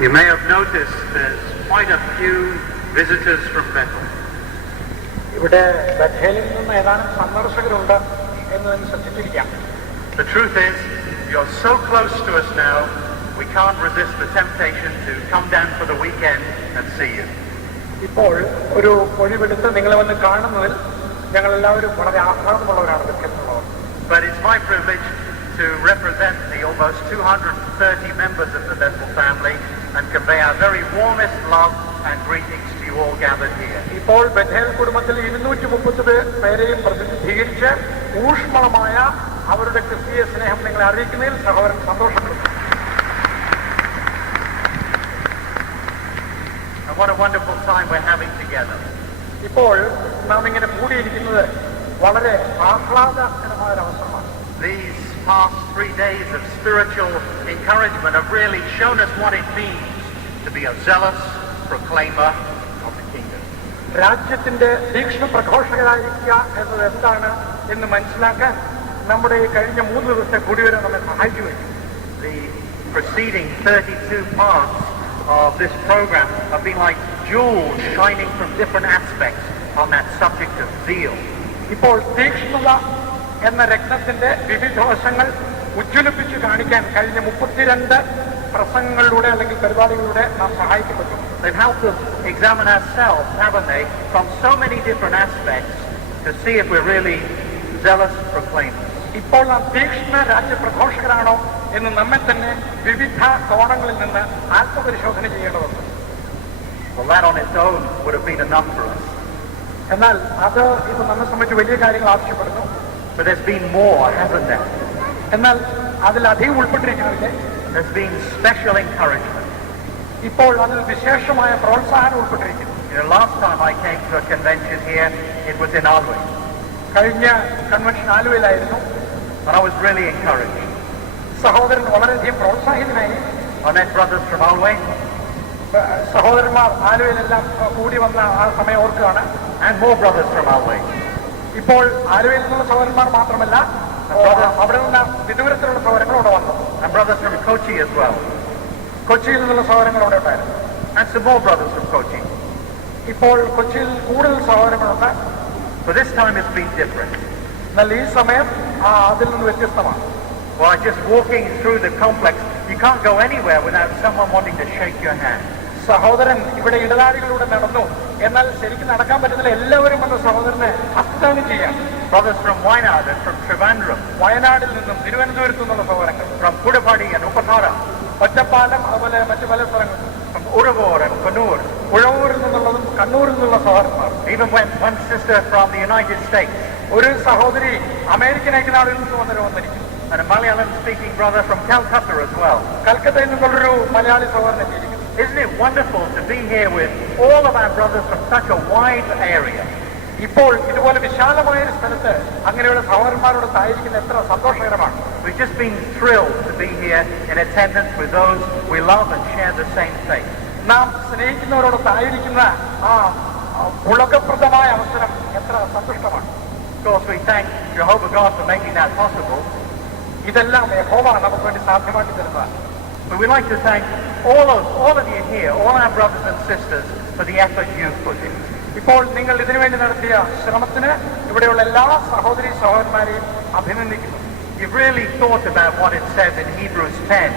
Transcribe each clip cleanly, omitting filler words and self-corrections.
You may have noticed there's quite a few visitors from Bethel. ഇവിടെ ബഥേലിൽ നിന്ന് ഏതാനും സന്ദർശകരുണ്ട് എന്ന് നിങ്ങൾ ശ്രദ്ധിച്ചിരിക്കാം. The truth is, you're so close to us now, we can't resist the temptation to come down for the weekend and see you. ഇപ്പോൾ ഒരു ഒഴിവെടുത്ത് നിങ്ങളെ വന്ന് കാണുന്നതിൽ ഞങ്ങൾ എല്ലാവരും വളരെ ആഹ്ലാദമുള്ളവരാണ് ബഥേലിലുള്ളവർ. But it's my privilege to represent the almost 230 members of the Bethel family and convey our very warmest love and greetings to you all gathered here. ഇപ്പോൾ Bethel കുടുംബത്തിൽ 230 പേരെയും പ്രതിനിധീകരിച്ച് ഊഷ്മളമായ അവരുടെ ക്രിസ്തീയ സ്നേഹം നിങ്ങളെ അറിയിക്കുന്നതിൽ സഹോദരൻ സന്തോഷപ്പെടുന്നു. And what a wonderful time we're having together. ഇപ്പോൾ നാം ഇങ്ങനെ കൂടിയിരിക്കുന്നത് വളരെ ആഹ്ലാദകരമായ ഒരു അവസരമാണ്. These past 3 days of spiritual encouragement have really shown us what it means to be a zealous proclaimer of the kingdom. രാജ്യത്തിന്റെ തീക്ഷ്ണ പ്രഘോഷകരായിരിക്കുക എന്നത് എന്താണ് എന്ന് മനസ്സിലാക്കാൻ നമ്മുടെ ഈ കഴിഞ്ഞ 3 ദിവസത്തെ കൂടിവരെ നമ്മെ സഹായിക്കുകയും The preceding 32 parts of this program have been like jewels shining from different aspects on that subject of zeal. ഇപ്പോൾ തീക്ഷ്ണത എന്ന രത്നത്തിന്റെ വിവിധ വശങ്ങൾ ഉജ്ജ്വലിപ്പിച്ച് കാണിക്കാൻ കഴിഞ്ഞ 32 പ്രസംഗങ്ങളിലൂടെ അല്ലെങ്കിൽ പരിപാടികളിലൂടെ നാം സഹായിക്കപ്പെട്ടു. They've helped us examine ourselves, haven't they, from so many different aspects to see if we're really zealous proclaimers. ഇപ്പോൾ നാം തീക്ഷ്ണ രാജ്യപ്രഘോഷകരാണോ എന്ന് നമ്മെ തന്നെ വിവിധ കോണങ്ങളിൽ നിന്ന് ആത്മപരിശോധന ചെയ്യേണ്ടതുണ്ട്. Well, that on its own would have been enough for us. എന്നാൽ അത് ഇത് നമ്മെ സംബന്ധിച്ച് വലിയ കാര്യങ്ങൾ ആവശ്യപ്പെടുന്നു. But there's been more, hasn't there? എന്നാൽ അതിലധികം ഉൾപ്പെട്ടിരിക്കുന്നില്ലേ? There's been special encouragement. ഇപ്പോൾ അതിൽ വിശേഷമായ പ്രോത്സാഹനം ഉൾപ്പെട്ടിരിക്കുന്നു. Last time I came to a convention here, it was in Alway. കഴിഞ്ഞ convention ആലുവയിലായിരുന്നു. And I was really encouraged. സഹോദരൻ വളരെയധികം പ്രോത്സാഹിതനായി. I met brothers from Alway. സഹോദരന്മാർ ആലുവയിലെല്ലാം കൂടി വന്ന ആ സമയം ഓർക്കുകയാണ്. And more brothers from Alway. ഇപ്പോൾ ആലുവയിൽ നിന്നുള്ള സഹോദരന്മാർ മാത്രമല്ല, അവിടെ നിന്ന് വിദൂരത്തിലുള്ള സഹോദരങ്ങൾ അവിടെ വന്നു. And brothers from Kochi as well. കൊച്ചിയിൽ നിന്നുള്ള സഹോദരങ്ങൾ അവിടെ ഉണ്ടായിരുന്നു. And some more brothers from Kochi. ഇപ്പോൾ കൊച്ചിയിൽ കൂടുതൽ സഹോദരങ്ങളുണ്ട്. But this time it's been different. എന്നാൽ ഈ സമയം അതിൽ നിന്ന് വ്യത്യസ്തമാണ്. Well, just walking through the complex, you can't go anywhere without someone wanting to shake your hand. സഹോദരൻ ഇവിടെ ഇടനാഴികളിലൂടെ നടന്നു. എന്നാൽ ശരിക്കും നടക്കാൻ പറ്റുന്നില്ല. എല്ലാവരും വന്ന് സഹോദരനെ ഹസ്തദാനം ചെയ്യാം. Brothers from Wayanad and from Trivandrum. വയനാടിൽ നിന്നും തിരുവനന്തപുരത്തു നിന്നുള്ള സഹോദരങ്ങൾ. From Pudapadi and Upatara. Ottapalam അതുപോലെ മറ്റു പല സ്ഥലങ്ങളും. From Uruvur and Kannur. ഉഴവൂരിൽ നിന്നുള്ളതും കണ്ണൂരിൽ നിന്നുള്ള സഹോദരന്മാർ. Even one sister from the United States. ഒരു സഹോദരി അമേരിക്കൻ ഐക്യനാടുകളിൽ നിന്ന് വന്നിരിക്കുന്നു. And a Malayalam speaking brother from Calcutta as well. കൽക്കത്തയിൽ നിന്നുള്ളൊരു മലയാളി സഹോദരൻ എത്തിയിരിക്കുന്നു. Isn't it wonderful to be here with all of our brothers from such a wide area? ഇപ്പോൾ ഇതുപോലെ വിശാലമായ ഒരു സ്ഥലത്ത് അങ്ങനെയുള്ള സഹോദരന്മാരോടൊത്തായിരിക്കുന്ന എത്ര സന്തോഷകരമാണ്. We've just been thrilled to be here in attendance with those we love and share the same faith. നാം സ്നേഹിക്കുന്നവരോടൊത്തായിരിക്കുന്ന ആ പുളകപ്രദമായ അവസരം എത്ര സന്തുഷ്ടമാണ്. Of course, we thank Jehovah God for making that possible. ഇതെല്ലാം യഹോവ നമുക്ക് വേണ്ടി സാധ്യമാക്കി തരുന്നതാണ്. But we'd like to thank all of you here, all our brothers and sisters, for the effort you've put in. ഇപ്പോൾ നിങ്ങൾ ഇതിനുവേണ്ടി നടത്തിയ ശ്രമത്തിന് ഇവിടെയുള്ള എല്ലാ സഹോദരി സഹോദരന്മാരെയും അഭിനന്ദിക്കുന്നു. You've really thought about what it says in Hebrews 10,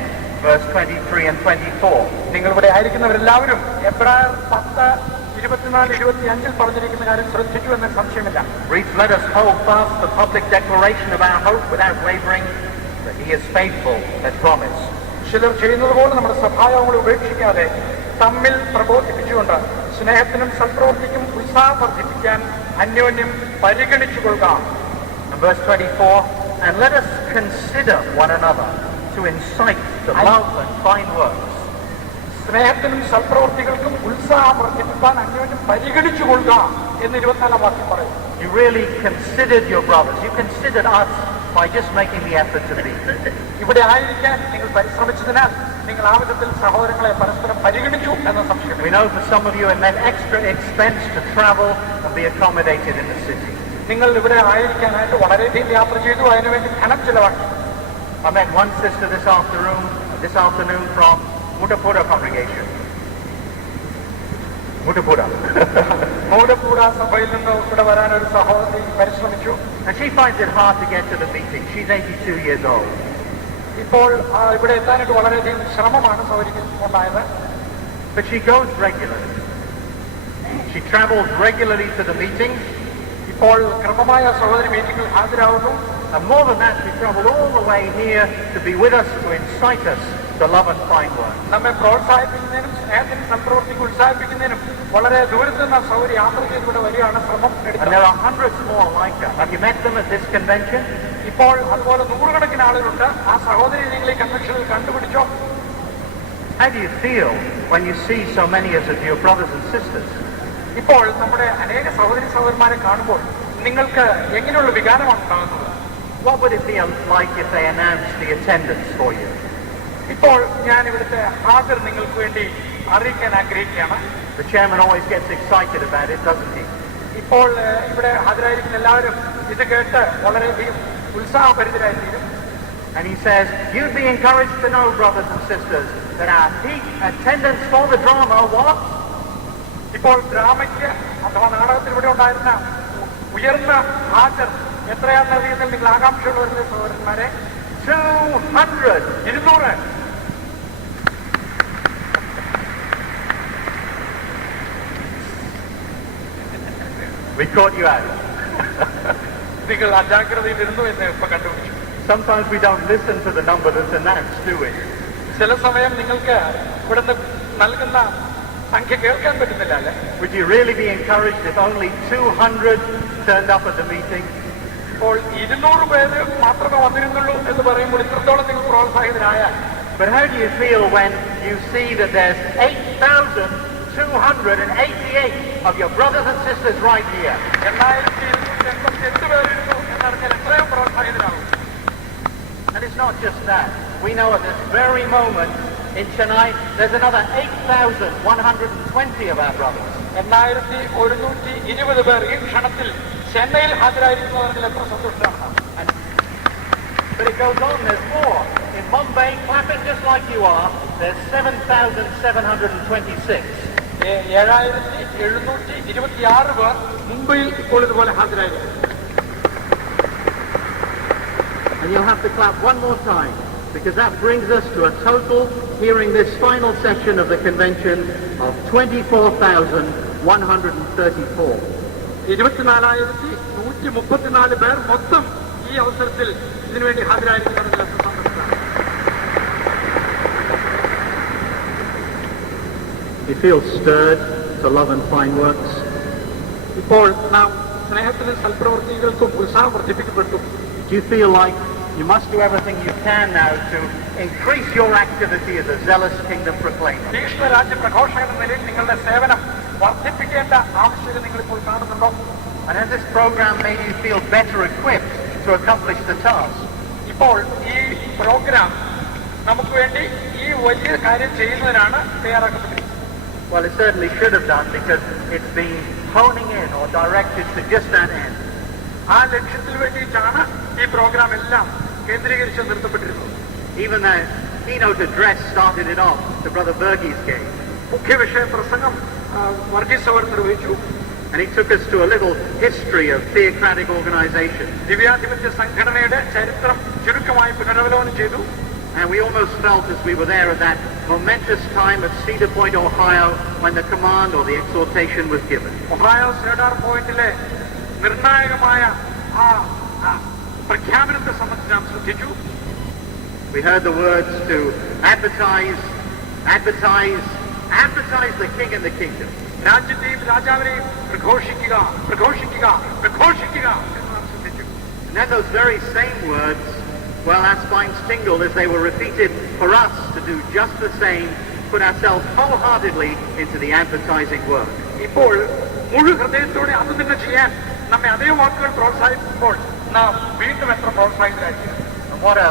verse 23 and 24. നിങ്ങൾ ഇവിടെ ആയിരിക്കുന്നവരെല്ലാവരും എബ്രായർ 10:24-25 പറഞ്ഞിരിക്കുന്ന കാര്യം ശ്രദ്ധിച്ചു എന്ന സംശയമില്ല. Reads, let us hold fast the public declaration of our hope without wavering, that he is faithful as promised. ചിലർ ചെയ്യുന്നത് പോലെ നമ്മുടെ സഭായോഗങ്ങൾ ഉപേക്ഷിക്കാതെ തമ്മിൽ പ്രബോധിപ്പിച്ചുകൊണ്ട് സ്നേഹത്തിനും സൽപ്രവൃത്തിക്കും ഉത്സാഹം വർദ്ധിപ്പിക്കാൻ അന്യോന്യം പരിഗണിച്ചുകൊള്ളുക. Verse 24, and let us consider one another to incite to love and fine works. സ്നേഹത്തിനും സൽപ്രവൃത്തികൾക്കും ഉത്സാഹം വർദ്ധിപ്പിക്കാൻ അന്യോന്യം പരിഗണിച്ചുകൊള്ളുക എന്ന് 24-ാം വാക്യം പറയുന്നു. You really considered your brothers. You considered us by just making the effort to be. ഇവിടെ ആയിരിക്കാൻ നിങ്ങൾ പരിശ്രമിച്ചതിനാൽ നിങ്ങൾ ആ വിധത്തിൽ സഹോദരങ്ങളെ പരസ്പരം പരിഗണിച്ചു എന്ന സംശയം. We know for some of you it meant extra expense to travel and be accommodated in the city. നിങ്ങൾ ഇവിടെ ആയിരിക്കാനായിട്ട് വളരെയധികം യാത്ര ചെയ്തു, അതിനുവേണ്ടി ധനം ചെലവാക്കി. I met one sister this afternoon from Mutapura congregation. Mutapura. മൂലപ്പൂട സഭയിൽ നിന്ന് ഇവിടെ വരാൻ ഒരു സഹോദരി പരിശ്രമിച്ചു. And she finds it hard to get to the meeting. She's 82 years old. ഇപ്പോൾ ഇവിടെ എത്താനായിട്ട് വളരെയധികം ശ്രമമാണ് സൗകര്യം ഉണ്ടായത്. But she goes regularly. She travels regularly to the meetings. ഇപ്പോൾ ക്രമമായ സഹോദരി മീറ്റിംഗിൽ ഹാജരാകുന്നു. And more than that, she traveled all the way here to be with us, to incite us to love and find work. നമ്മെ പ്രോത്സാഹിപ്പിക്കുന്നതിനും സ്നേഹത്തിന് സംപ്രവർത്തിക്ക് ഉത്സാഹിപ്പിക്കുന്നതിനും വളരെ ദൂരത്ത് നിന്ന് സൗകര്യം യാത്ര ചെയ്ത് ഇവിടെ വരികയാണ് ശ്രമം എടുത്തത്. And there are hundreds more like her. Have you met them at this convention? ഇപ്പോൾ അതുപോലെ നൂറുകണക്കിന് ആളുകളുണ്ട്. ആ സഹോദരി നിങ്ങൾ ഈ കൺവെൻഷനിൽ കണ്ടുപിടിച്ചോ? How do you feel when you see so many of your brothers and sisters? ഇപ്പോൾ നമ്മുടെ അനേക സഹോദരി സഹോദരന്മാരെ കാണുമ്പോൾ നിങ്ങൾക്ക് എങ്ങനെയുള്ള വികാരമാണ് ഉണ്ടാകുന്നത്? What would it be like if they announced the attendance for you? ഇപ്പോൾ ഞാൻ ഇവിടുത്തെ ഹാജർ നിങ്ങൾക്ക് വേണ്ടി അറിയിക്കാൻ ആഗ്രഹിക്കുകയാണ്. The chairman always gets excited about it, doesn't he? ഇപ്പോൾ ഇവിടെ ഹാജരായിരിക്കുന്ന എല്ലാവരും ഇത് കേട്ട് വളരെയധികം ഉത്സാഹഭരിതരായിത്തീരും. And he says, you'd be encouraged to know, brothers and sisters, that our peak attendance for the drama was? ഇപ്പോൾ ഡ്രാമയ്ക്ക് അഥവാ നാടകത്തിൽ ഇവിടെ ഉണ്ടായിരുന്ന ഉയർന്ന ഹാജർ എത്രയാണെന്നറിയുന്നതിൽ നിങ്ങൾ ആകാംക്ഷയുള്ളവരുടെ സഹോദരന്മാരെ 200. We caught you out. നിങ്ങൾ അജാഗ്രതയിലിരുന്നു എന്ന് ഇപ്പൊ കണ്ടുപിടിച്ചു. Sometimes we don't listen to the number that's announced, do we? ചില സമയം നിങ്ങൾക്ക് ഇവിടുന്ന് നൽകുന്ന സംഖ്യ കേൾക്കാൻ പറ്റുന്നില്ല അല്ലേ? Would you really be encouraged if only 200 turned up at the meeting? ഇപ്പോൾ 200 പേര് മാത്രമേ വന്നിരുന്നുള്ളൂ എന്ന് പറയുമ്പോൾ ഇത്രത്തോളം നിങ്ങൾ പ്രോത്സാഹിതരായാൽ. But how do you feel when you see that there's 8,288 of your brothers and sisters right here? 8,288 പേരിരുന്നു എന്നറിഞ്ഞാൽ എത്രയോ പ്രോത്സാഹിതരാകും. And it's not just that. We know at this very moment in Chennai, there's another 8,120 of our brothers. 8,120 പേർ ഈ ക്ഷണത്തിൽ ചെന്നൈയിൽ ഹാജരായിരിക്കുന്നവരിൽ എത്ര സന്തോഷമാണ്. But it goes on, there's more. In Mumbai, clapping just like you are, there's 7,726. 7,726 പേർ മുംബൈയിൽ ഇപ്പോൾ ഇതുപോലെ ഹാജരായിരിക്കും. And you'll have to clap one more time, because that brings us to a total, hearing this final section of the convention, of 24,134. 24,134 പേർ മൊത്തം ഈ അവസരത്തിൽ ഇതിനുവേണ്ടി ഹാജരായിരിക്കുന്നതിൽ സന്തോഷമാണ്. You feel stirred to love and find works? ഇപ്പോൾ നാം സ്നേഹത്തിനും സൽപ്രവർത്തികൾക്കും ഉത്സാഹം വർദ്ധിപ്പിക്കപ്പെട്ടു. Do you feel like you must do everything you can now to increase your activity as a Zealous Kingdom Proclaimer? തീക്ഷ്ണ രാജ്യ പ്രഘോഷകൻ എന്ന നിലയിൽ നിങ്ങളുടെ സേവനം വർദ്ധിപ്പിക്കേണ്ട ആവശ്യകത നിങ്ങളിപ്പോൾ കാണുന്നുണ്ടോ? And has this program made you feel better equipped to accomplish the task? ഇപ്പോൾ ഈ പ്രോഗ്രാം നമുക്ക് വേണ്ടി ഈ വലിയ കാര്യം ചെയ്യുന്നതിനാണ് തയ്യാറാക്കപ്പെട്ടിരിക്കുന്നത്. Well, it certainly should have done, because it's been honing in or directed to just that end. ആ ലക്ഷ്യത്തിന് വേണ്ടിയിട്ടാണ് ഈ പ്രോഗ്രാം എല്ലാം കേന്ദ്രീകരിച്ച് നിർത്തപ്പെട്ടിരുന്നത്. Even the keynote address started it off, the Brother Bergis gave. മുഖ്യ വിഷയ പ്രസംഗം വർഗീസ് അവർ നിർവഹിച്ചു. And he took us to a little history of theocratic organization. ദിവ്യാധിപത്യ സംഘടനയുടെ ചരിത്രം ചുരുക്കമായി പുനരവലോകനം ചെയ്തു. And we almost felt as we were there at that momentous time at Cedar Point, Ohio, when the command or the exhortation was given. Ohio cedar പോയിന്റിലെ നിർണായകമായ ആ പ്രഖ്യാപനത്തെ സംബന്ധിച്ച് നാം ശ്രദ്ധിച്ചു. We heard the words to advertise the King and the kingdom. രാജ്യത്തെയും രാജാവിനെയും പ്രഘോഷിക്കുക പ്രഘോഷിക്കുക പ്രഘോഷിക്കുക എന്ന് നാം ശ്രദ്ധിച്ചു. And then those very same words, well, our spines tingled as they were repeated for us to do just the same, put ourselves wholeheartedly into the advertising work. ഇപ്പോൾ മുഴു ഹൃദയത്തോടെ അത് തന്നെ ചെയ്യാൻ നമ്മെ അതേ വാക്കുകൾ പ്രോത്സാഹിപ്പിക്കുമ്പോൾ നാം വീണ്ടും എത്ര പ്രോത്സാഹിതരായിരിക്കും. And what a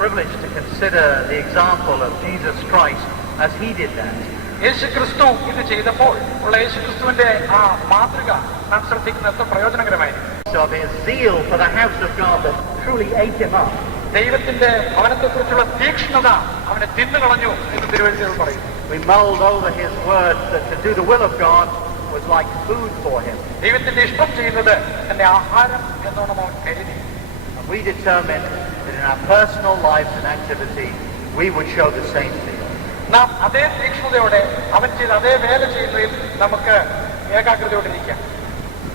privilege to consider the example of Jesus Christ as he did that. യേശുക്രിസ്തു ഇത് ചെയ്തപ്പോൾ ഉള്ള യേശുക്രിസ്തുവിന്റെ ആ മാതൃക നാം ശ്രദ്ധിക്കുന്നത് എത്ര പ്രയോജനകരമായിരിക്കും. Of his zeal for the house of God that truly ate him up. ദൈവത്തിന്റെ ഭവനത്തെക്കുറിച്ചുള്ള തീക്ഷ്ണത അവനെ തിന്നുകളഞ്ഞു എന്ന് തിരുവചനത്തിൽ പറയും. We mulled over his word that to do the will of God was like food for him. ദൈവത്തിന്റെ ഇഷ്ടം ചെയ്യുന്നത് തന്റെ ആഹാരം എന്നോണം അവൻ കരുതി. And we determined that in our personal lives and activity we would show the same thing. നാം അതേ തീക്ഷ്ണതയോടെ അവൻ ചെയ്ത് അതേ വേല ചെയ്യുന്നതിൽ നമുക്ക് ഏകാഗ്രതയോടിരിക്കാം.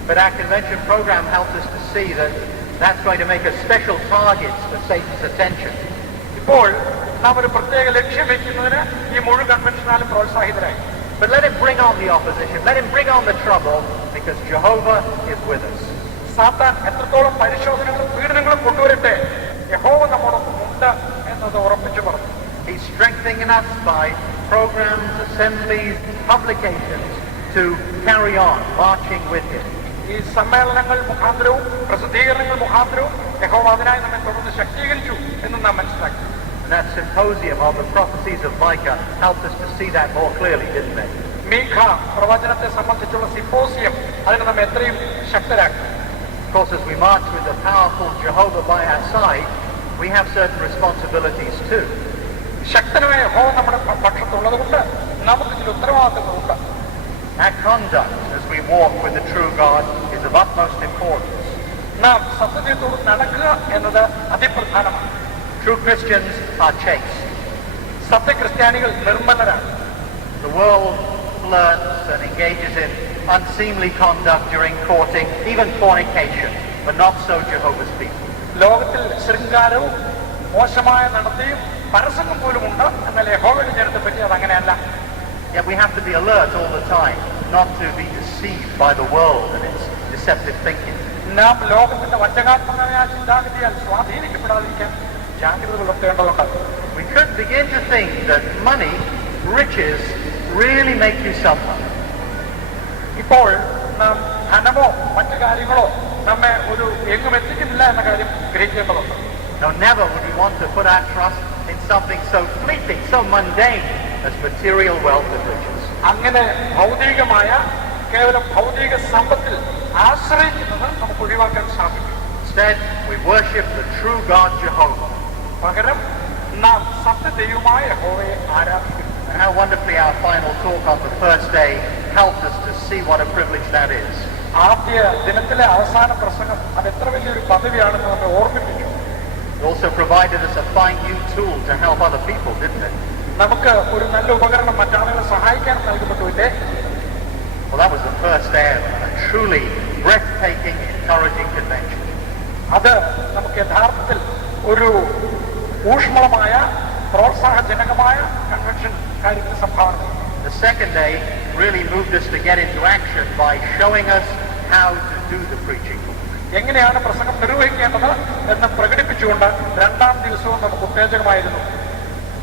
But our convention program helped us to see that that's going to make us special targets for Satan's attention. ഇപ്പോൾ നാം ഒരു പ്രത്യേക ലക്ഷ്യം വെക്കുന്നതിന് ഈ മുഴുവൻ കൺവെൻഷനാലും പ്രോത്സാഹിതരായി. But let him bring on the opposition, let him bring on the trouble, because Jehovah is with us. സാത്താൻ എത്രത്തോളം പരിശോധനകളും പീഡനങ്ങളും കൊണ്ടുവരട്ടെ, യഹോവ നമ്മോടൊപ്പം ഉണ്ട് എന്നത് ഉറപ്പിച്ചു പറഞ്ഞു. He's strengthening us by programs, assemblies, publications to carry on marching with him. ഈ സമ്മേളനങ്ങൾ മുഖാന്തരവും പ്രസിദ്ധീകരണങ്ങൾ മുഖാന്തരവും യഹോവ അതിനായി നമ്മെ തുടർന്ന് ശക്തീകരിച്ചു എന്ന് നാം മനസ്സിലാക്കി. And that symposium of the prophecies of Micah helped us to see that more clearly, didn't it? മീഖ പ്രവചനത്തെ സംബന്ധിച്ചുള്ള സിംപോസിയം അതിന് നമ്മെ എത്രയും ശക്തരാക്കി. Of course, as we march with the powerful Jehovah by our side, we have certain responsibilities too. ശക്തനായ യഹോവ നമ്മുടെ പക്ഷത്തുള്ളത് കൊണ്ട് നമുക്ക് ചില ഉത്തരവാദിത്തങ്ങളുണ്ട്. Our conduct as we walk with the true God is of utmost importance. നാം സത്യത്തോട് നടക്കുക എന്നത് അതിപ്രധാനമാണ്. True Christians are chaste. സത്യക്രിസ്ത്യാനികൾ നിർമ്മലരാണ്. The world flirts and engages in unseemly conduct during courting, even fornication, but not so Jehovah's people. ലോകത്തിൽ ശൃംഗാരവും മോശമായ നടത്തിയും പരസംഗം പോലും ഉണ്ട്. എന്നാൽ യഹോവയുടെ ജനത്തെ പറ്റി അത് അങ്ങനെയല്ല. Yet we have to be alert all the time, not to be deceived by the world and its deceptive thinking. നാം ലോകത്തിന്റെ വഞ്ചകാത്മകമായ ചിന്താഗതിയാൽ സ്വാധീനിക്കപ്പെടാതിരിക്കാൻ ജാഗ്രത പുലർത്തേണ്ടതുണ്ട്. We could begin to think that money, riches, really make you someone. ഇപ്പോൾ നാം ധനമോ മറ്റു കാര്യങ്ങളോ നമ്മെ ഒരു എങ്ങും എത്തിക്കുന്നില്ല എന്ന കാര്യം ഗ്രഹിക്കേണ്ടതുണ്ട്. No, never would we want to put our trust in something so fleeting, so mundane as material wealth and riches. അങ്ങനെ ഭൗതികമായ കേവലം ഭൗതിക സമ്പത്തിൽ ആശ്രയിക്കുന്നത് നമുക്ക് ഒഴിവാക്കാൻ സാധിക്കും. Instead, we worship the true God Jehovah. പകരം നാം സത്യദൈവമായ യഹോവയെ ആരാധിക്കുന്നു. And how wonderfully our final talk on the first day helped us to see what a privilege that is. ആദ്യ ദിനത്തിലെ അവസാന പ്രസംഗം അത് എത്ര വലിയൊരു പദവിയാണെന്ന് നമ്മെ ഓർമ്മിപ്പിച്ചു. It also provided us a fine new tool to help other people, didn't it? നമുക്ക് ഒരു നല്ല ഉപകരണം മറ്റാളുകളെ സഹായിക്കാൻ നൽകപ്പെട്ടില്ലേ? Well, that was the first day of a truly breathtaking, encouraging convention. അത് നമുക്ക് യഥാർത്ഥത്തിൽ ഒരു ഊഷ്മളമായ പ്രോത്സാഹജനകമായ കൺവെൻഷൻ കാര്യത്തിന് സംഭാവന. The second day really moved us to get into action by showing us how to do the preaching. എങ്ങനെയാണ് പ്രസംഗം നിർവഹിക്കേണ്ടത് എന്ന് പ്രകടിപ്പിച്ചുകൊണ്ട് രണ്ടാം ദിവസവും നമുക്ക് ഉത്തേജകമായിരുന്നു.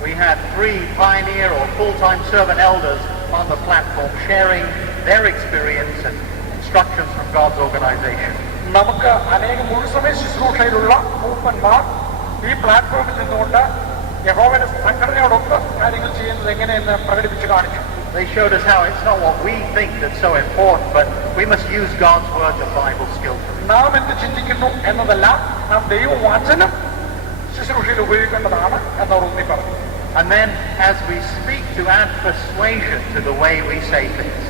We had 3 pioneer or full-time servant elders on the platform sharing their experience and instructions from God's organization. നമുക്ക് അനേകം മുഴുസമയ ശുശ്രൂഷയിലുള്ള മൂപ്പന്മാർ ഈ പ്ലാറ്റ്ഫോമിൽ നിന്നുകൊണ്ട് യഹോവയുടെ സംഘടനയോടൊത്ത് കാര്യങ്ങൾ ചെയ്യുന്നത് എങ്ങനെയെന്ന് പ്രകടിപ്പിച്ചു കാണിച്ചു. They showed us how it's not what we think that's so important, but we must use God's word, the Bible, skillfully. നാം എന്ത് ചിന്തിക്കുന്നു എന്നതല്ല, നാം ദൈവവചനം ശുശ്രൂഷയിൽ ഉപയോഗിക്കേണ്ടതാണ് എന്നവർ ഊന്നി പറഞ്ഞു. And then as we speak, to add persuasion to the way we say things.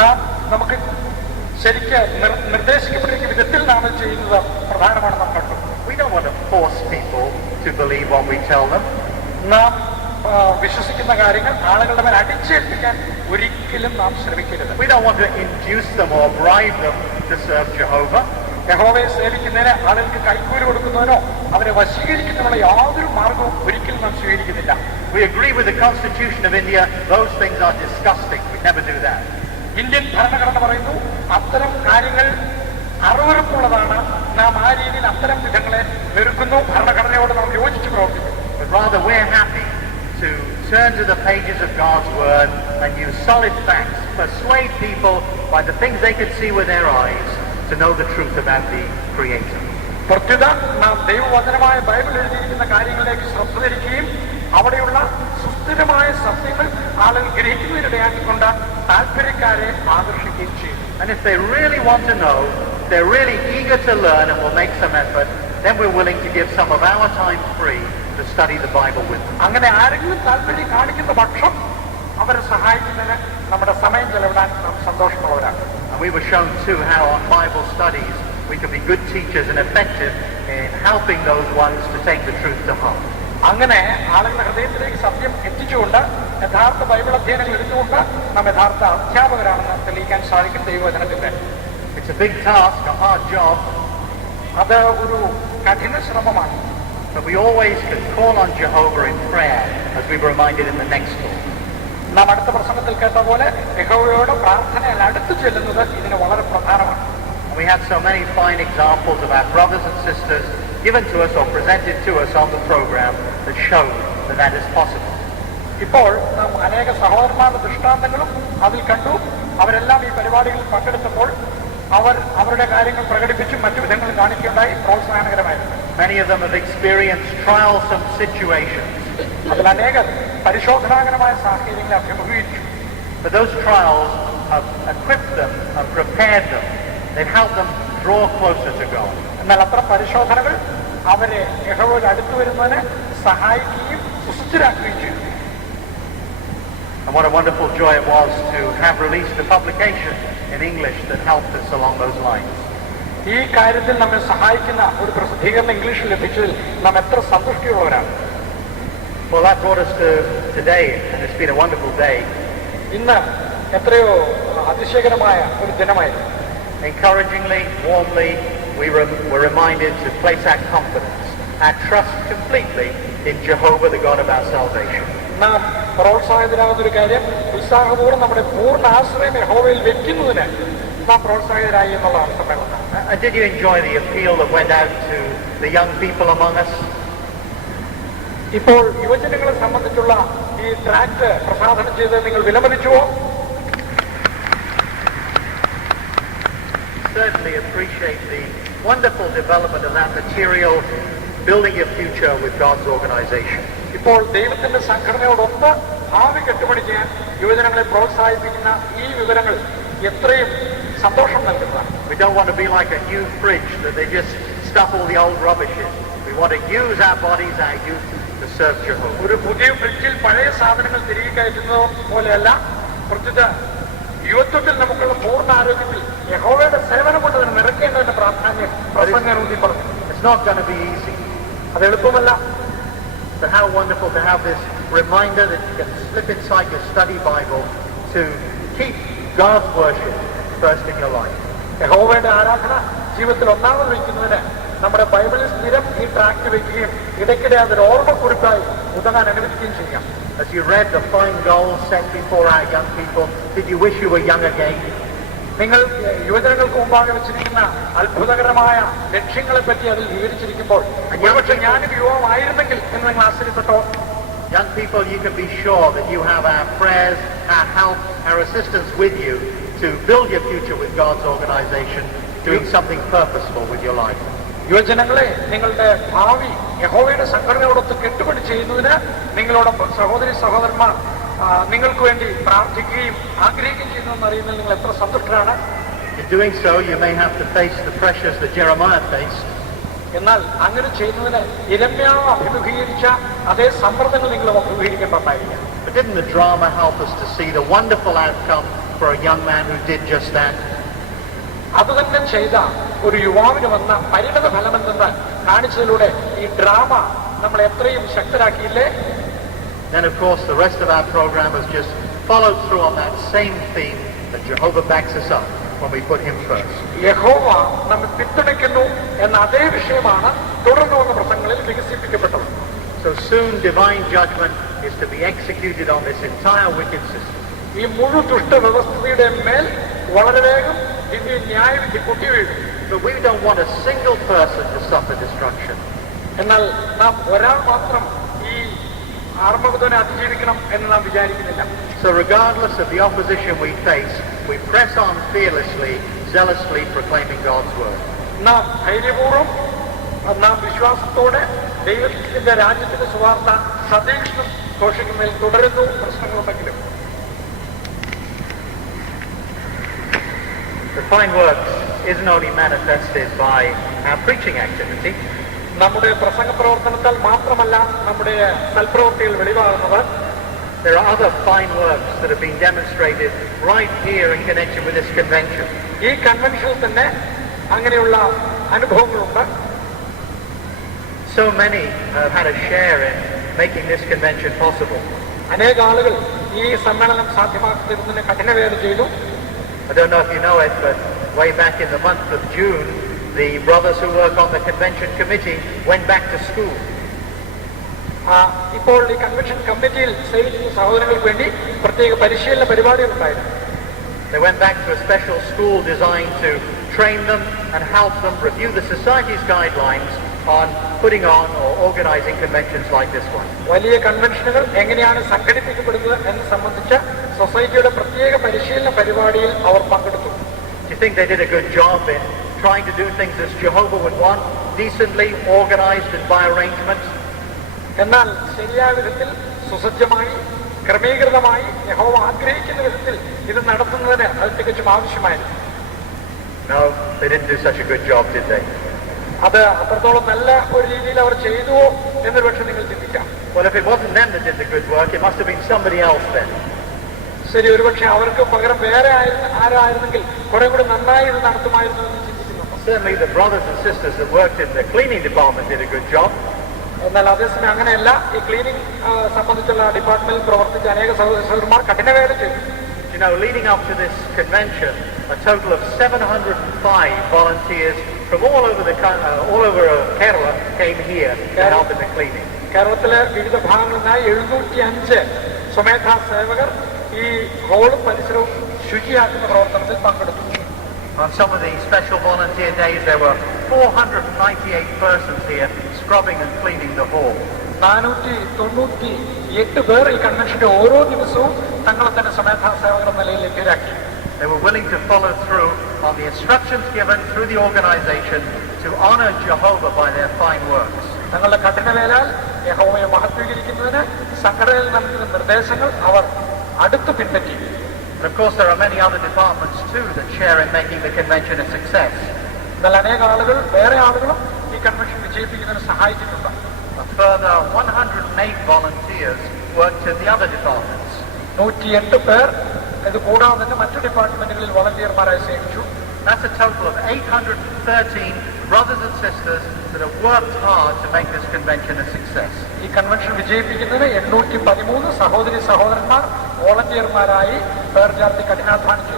നാം നമുക്ക് ശരിക്ക് നിർദ്ദേശിക്കപ്പെട്ടിരിക്കുന്ന വിധത്തിൽ നാം ചെയ്യുന്നത് പ്രധാനമാണെന്ന് നാം കണ്ടു. We don't want to force people to believe what we tell them. നാം വിശ്വസിക്കുന്ന കാര്യങ്ങൾ ആളുകളുടെ മേൽ അടിച്ചേൽപ്പിക്കാൻ ഒരിക്കലും നാം ശ്രമിക്കരുത്. We don't want to induce them or bribe them to serve Jehovah. യഹോവയെ സേവിക്കുന്നതിന് ആളുകൾക്ക് കൈക്കൂലി കൊടുക്കുന്നതിനോ അവരെ വശീകരിക്കുന്നതിനുള്ള യാതൊരു മാർഗവും ഒരിക്കലും നാം സ്വീകരിക്കുന്നില്ല. We agree with the Constitution of India. Those things are disgusting. We never do that. Indian ഭരണഘടന പറയുന്നു അത്തരം കാര്യങ്ങൾ അറുവറുപ്പുള്ളതാണ്. നാം ആ രീതിയിൽ അത്തരം വിധങ്ങളെ വെറുക്കുന്നു. ഭരണഘടനയോട് നാം യോജിച്ച് പ്രവർത്തിക്കുന്നു. But rather we're happy to turn to the pages of God's word and use solid facts, persuade people by the things they can see with their eyes to know the truth about the Creator. പ്രത്യുത നാം ദൈവവചനമായ Bible എഴുതിയിരിക്കുന്ന കാര്യങ്ങളിലേക്ക് ശ്രദ്ധ തിരിക്കുകയും അവിടെയുള്ള സുസ്ഥിരമായ സത്യങ്ങൾ ആളുകൾ ഗ്രഹിക്കുന്നതിനിടയാക്കിക്കൊണ്ട് താല്പര്യക്കാരെ ആകർഷിക്കുകയും ചെയ്യും. And if they really want to know, they're really eager to learn and will make some effort, then we're willing to give some of our time free to study the Bible with them. അങ്ങനെ ആരെങ്കിലും താല്പര്യം കാണിക്കുന്ന പക്ഷം അവരെ സഹായിക്കുന്നതിന് നമ്മുടെ സമയം ചെലവിടാൻ നാം സന്തോഷമുള്ളവരാണ്. And we were shown too how on Bible studies we can be good teachers and effective in helping those ones to take the truth to heart. അങ്ങനെ ആളുകളുടെ ഹൃദയത്തിലേക്ക് സത്യം എത്തിച്ചുകൊണ്ട് യഥാർത്ഥ ബൈബിൾ അധ്യയനങ്ങൾ എടുത്തുകൊണ്ട് നാം യഥാർത്ഥ അധ്യാപകരാണെന്ന് തെളിയിക്കാൻ സാധിക്കും ദൈവവചനത്തിന്റെ. It's a big task, a hard job. അത് ഒരു കഠിന ശ്രമമാണ്. But we always can call on Jehovah in prayer, as we were reminded in the next talk. നാം അടുത്ത പ്രസംഗത്തിൽ കേട്ട പോലെ യഹോവയോട് പ്രാർത്ഥനയിൽ അടുത്തു ചെല്ലുന്നത് ഇതിന് വളരെ പ്രധാനമാണ്. We have so many fine examples of our brothers and sisters given to us or presented to us on the program that show that that is possible. ഇപ്പോൾ നാം അനേക സഹോദരന്മാരുടെ ദൃഷ്ടാന്തങ്ങളും അതിൽ കണ്ടു. അവരെല്ലാം ഈ പരിപാടികളിൽ പങ്കെടുത്തപ്പോൾ അവർ അവരുടെ കാര്യങ്ങൾ പ്രകടിപ്പിച്ചും മറ്റു വിധങ്ങൾ കാണിക്കുകയുണ്ടായി. പ്രോത്സാഹനകരമായിരുന്നു. Many of them have experienced trialsome situations. അതിൽ അനേകർ പരിശോധനാകരമായ സാഹചര്യങ്ങളെ അഭിമുഖീകരിച്ചു. But those trials have equipped them and prepared them. They've helped them draw closer to God. എന്നാൽ അത്ര പരിശോധനകൾ അവരെ യഹോവയോട് അടുത്തു വരുന്നതിന് സഹായിക്കുകയും സുസ്ഥിരാക്കുകയും ചെയ്തു. And what a wonderful joy it was to have released the publication in English that helped us along those lines. ഈ കാര്യത്തിൽ നമ്മെ സഹായിക്കുന്ന ഒരു പ്രസിദ്ധീകരണം ഇംഗ്ലീഷിൽ ലഭിച്ചതിൽ നാം എത്ര സന്തുഷ്ടിയുള്ളവരാണ്. Well, that brought us to today, and it's been a wonderful day. ഇന്ന് എത്രയോ അതിശയകരമായ ഒരു ദിനമായിരുന്നു. Encouragingly, warmly, we were reminded to place our confidence, our trust completely in Jehovah, the God of our salvation. നാം പ്രോത്സാഹിതരാകുന്ന ഒരു കാര്യം ഉത്സാഹപൂർവ്വം നമ്മുടെ പൂർണ്ണ ആശ്രയം യഹോവയിൽ വെക്കുന്നതിന് നാം പ്രോത്സാഹിതരായി എന്നുള്ളതാണ് സമ്മേളനം. And did you enjoy the appeal that went out to the young people among us? ഇപ്പോൾ യുവജനങ്ങളെ സംബന്ധിച്ചുള്ള ഈ ട്രാക്ട് പ്രസാദനം ചെയ്ത് നിങ്ങൾ വിലമതിച്ചുവോ? Certainly appreciate the wonderful development of that material, building your future with God's organization. ഇപ്പോൾ ദൈവത്തിന്റെ സംഘടനയോടൊത്ത് ഭാവി കെട്ടുപണി ചെയ്യാൻ യുവജനങ്ങളെ പ്രോത്സാഹിപ്പിക്കുന്ന ഈ വിവരങ്ങൾ എത്രയും സന്തോഷം നൽകുന്നതാണ്. We don't want to be like a new fridge that they just stuff all the old rubbish in. We want to use our bodies, our youth, to serve Jehovah. ഒരു പുതിയ ഫ്രിഡ്ജിൽ പഴയ സാധനങ്ങൾ തിരികെ കയറ്റുന്നത് പോലെയല്ല, പ്രത്യേക യുവത്വത്തിൽ നമുക്കുള്ള പൂർണ്ണ ആരോഗ്യത്തിൽ യഹോവയുടെ സേവനം കൊണ്ട് അതിന് നിറയ്ക്കേണ്ടതിന്റെ പ്രാധാന്യം പ്രസംഗരൂപി പറഞ്ഞു. It's not going to be easy. അത് എളുപ്പമല്ല. But how wonderful to have this reminder that you can slip inside your study Bible to keep God's worship first in your life. യഹോവയുടെ ആരാധന ജീവിതത്തിൽ ഒന്നാമത് വയ്ക്കുന്നതിന് നമ്മുടെ ബൈബിളിൽ സ്ഥിരം ഈ ട്രാക്ട് വയ്ക്കുകയും ഇടയ്ക്കിടെ അതൊരു ഓർമ്മക്കുറിപ്പായി ഉതകാൻ അനുവദിക്കുകയും ചെയ്യാം. As you read the fine goals set before our young people, did you wish you were young again? നിങ്ങൾ യുവജനങ്ങൾക്ക് മുമ്പാകെ വെച്ചിരിക്കുന്ന അത്ഭുതകരമായ ലക്ഷ്യങ്ങളെ പറ്റി അതിൽ വിവരിച്ചിരിക്കുമ്പോൾ ഒരുപക്ഷെ ഞാനും യുവാവായിരുന്നെങ്കിൽ എന്ന് നിങ്ങൾ ആശ്ചര്യപ്പെട്ടോ? Young people, you can be sure that you have our prayers, our help, our assistance with you to build your future with God's organization, doing something purposeful with your life. യുവജനങ്ങളെ, നിങ്ങളുടെ ഭാവി യഹോവയുടെ സംഘടനയോടൊത്ത് കെട്ടുപണി ചെയ്യുന്നതിന് നിങ്ങളോടൊപ്പം സഹോദരി സഹോദരന്മാർ നിങ്ങൾക്ക് വേണ്ടി പ്രാർത്ഥിക്കുകയും ആഗ്രഹിക്കുകയും ചെയ്യുന്നതെന്ന് അറിയുന്നതിൽ നിങ്ങൾ എത്ര സന്തുഷ്ടരാണ്. In doing so, you may have to face the pressures that Jeremiah faced. എന്നാൽ അങ്ങനെ ചെയ്യുന്നതിന് യിരെമ്യാവ് അഭിമുഖീകരിച്ച അതേ സമ്മർദ്ദങ്ങൾ നിങ്ങളും അഭിമുഖീകരിക്കേണ്ടതായിരിക്കും. But didn't the drama help us to see the wonderful outcome for a young man who did just that? അത് തന്നെ ചെയ്ത ഒരു യുവാവിന് വന്ന പരിണത ഫലമെന്തെന്ന് കാണിച്ചതിലൂടെ ഈ ഡ്രാമ നമ്മളെ എത്രയും ശക്തരാക്കിയില്ലേ? Then, of course, the rest of our program has just followed through on that same theme that Jehovah backs us up when we put him first. യഹോവ നമ്മെ പിന്തുണയ്ക്കുന്നു എന്ന അതേ വിഷയമാണ് തുടർന്നു വന്ന പ്രസംഗങ്ങളിൽ വികസിപ്പിക്കപ്പെട്ടത്. So soon divine judgment is to be executed on this entire wicked system. ഈ മുഴു ദുഷ്ട വ്യവസ്ഥയുടെ മേൽ വളരെ വേഗം ദിവ്യ ന്യായവിധി കൊട്ടിവീഴും. But we don't want a single person to suffer destruction. എന്നാൽ നാം ഒരാൾ മാത്രം ഈ ആർമ്മകതനെ അതിജീവിക്കണം എന്ന് നാം വിചാരിക്കുന്നില്ല. So regardless of the opposition we face, we press on fearlessly, zealously proclaiming God's word. നാം ധൈര്യപൂർവ്വം, നാം വിശ്വാസത്തോടെ ദൈവത്തിന്റെ രാജ്യത്തിന്റെ സുവാർത്ത സതീക്ഷ്ണം ഘോഷിക്കുന്നതിൽ തുടരുന്നു. പ്രശ്നങ്ങളുണ്ടെങ്കിലും The fine works isn't only manifested by our preaching activity. നമ്മുടെ പ്രസംഗ പ്രവർത്തനത്താൽ മാത്രമല്ല നമ്മുടെ സൽപ്രവൃത്തികൾ വെളിവാകുന്നത്. There are other fine works that have been demonstrated right here in connection with this convention. ഈ കൺവെൻഷനിൽ തന്നെ അങ്ങനെയുള്ള അനുഭവങ്ങളുണ്ട്. So many have had a share in making this convention possible. അനേക ആളുകൾ ഈ സമ്മേളനം സാധ്യമാക്കുന്നതിന് കഠിനവേല ചെയ്തു. I don't know if you know it, but way back in the month of June, the brothers who work on the convention committee went back to school. ഇപ്പോൾ ഈ convention കമ്മിറ്റിയിൽ സേവിക്കുന്ന സഹോദരങ്ങൾക്ക് വേണ്ടി പ്രത്യേക പരിശീലന പരിപാടികൾ ഉണ്ടായിരുന്നു. They went back to a special school designed to train them and help them review the society's guidelines on putting on or organizing conventions like this one. വലിയ കൺവെൻഷനുകൾ എങ്ങനെയാണ് സംഘടിപ്പിക്കപ്പെടുന്നത് എന്ന് സംബന്ധിച്ച സൊസൈറ്റിയുടെ പ്രത്യേക പരിശീലന പരിപാടിയിൽ അവർ പങ്കെടുത്തു. Do you think they did a good job in trying to do things as Jehovah would want, decently, organized and by arrangement? എന്നാൽ ശരിയായ വിധത്തിൽ സുസജ്ജമായി ക്രമീകൃതമായി യഹോവ ആഗ്രഹിക്കുന്ന വിധത്തിൽ ഇത് നടത്തുന്നതിന് അത് തികച്ചും ആവശ്യമായിരുന്നു. No, they didn't do such a good job, did they? അത് അത്രത്തോളം നല്ല ഒരു രീതിയിൽ അവർ ചെയ്തുവോ എന്നൊരു പക്ഷെ നിങ്ങൾ ചിന്തിക്കാം. Well, if it wasn't them that did the good work, it must have been somebody else then. ശരി, ഒരുപക്ഷെ അവർക്ക് പകരം വേറെ ആരായിരുന്നെങ്കിൽ കുറെ കൂടി നന്നായി ഇത് നടത്തുമായിരുന്നു എന്ന് ചിന്തിക്കുന്നു. Certainly the brothers and sisters that worked in the cleaning department did a good job. എന്നാൽ അതേസമയം അങ്ങനെയല്ല. ഈ ക്ലീനിങ് സംബന്ധിച്ചുള്ള ഡിപ്പാർട്ട്മെന്റിൽ പ്രവർത്തിച്ച അനേക സഹോദരന്മാർ കഠിനവേല ചെയ്തു. You know, leading up to this convention, a total of 705 volunteers from all over Kerala came here to help in the cleaning. കേരളത്തിലെ വിവിധ ഭാഗങ്ങളിൽ നിന്നായി 705 സ്വമേധാ സേവകർ ഈ ഹോളും പരിസരവും ശുചിയാക്കുന്ന പ്രവർത്തനത്തിൽ പങ്കെടുത്തു. On some of the special volunteer days, there were 498 persons here scrubbing and cleaning the hall. 498 പേർ ഈ കൺവെൻഷന്റെ ഓരോ ദിവസവും തങ്ങളെ തന്നെ സ്വമേധാ സേവകർ എന്ന നിലയിൽ ലഭ്യരാക്കി. They were willing to follow through on the instructions given through the organization to honor Jehovah by their fine works. തങ്ങളുടെ കഠിനവേലാൽ യഹോവയെ മഹത്വീകരിക്കുന്നതിന് സംഘടനയിൽ നൽകുന്ന നിർദ്ദേശങ്ങൾ അവർ അടുത്ത് പിൻപറ്റി. And of course, there are many other departments too that share in making the convention a success. എന്നാൽ അനേക ആളുകൾ വേറെ ആളുകളും ഈ കൺവെൻഷൻ വിജയിപ്പിക്കുന്നതിന് സഹായിച്ചിട്ടുണ്ട്. A further 108 volunteers worked in the other departments. 108 പേർ ഇത് കൂടാതെ തന്നെ മറ്റു ഡിപ്പാർട്ട്മെന്റുകളിൽ വളണ്ടിയർമാരായി സേവിച്ചു. That's a total of 813 brothers and sisters that have worked hard to make this convention a success. ഈ കൺവെൻഷൻ വിജയിപ്പിക്കുന്നതിന് 813 സഹോദരന്മാർ വോളണ്ടിയർമാരായി പേർ ചേർത്ത് കഠിനാധ്വാനിച്ചു.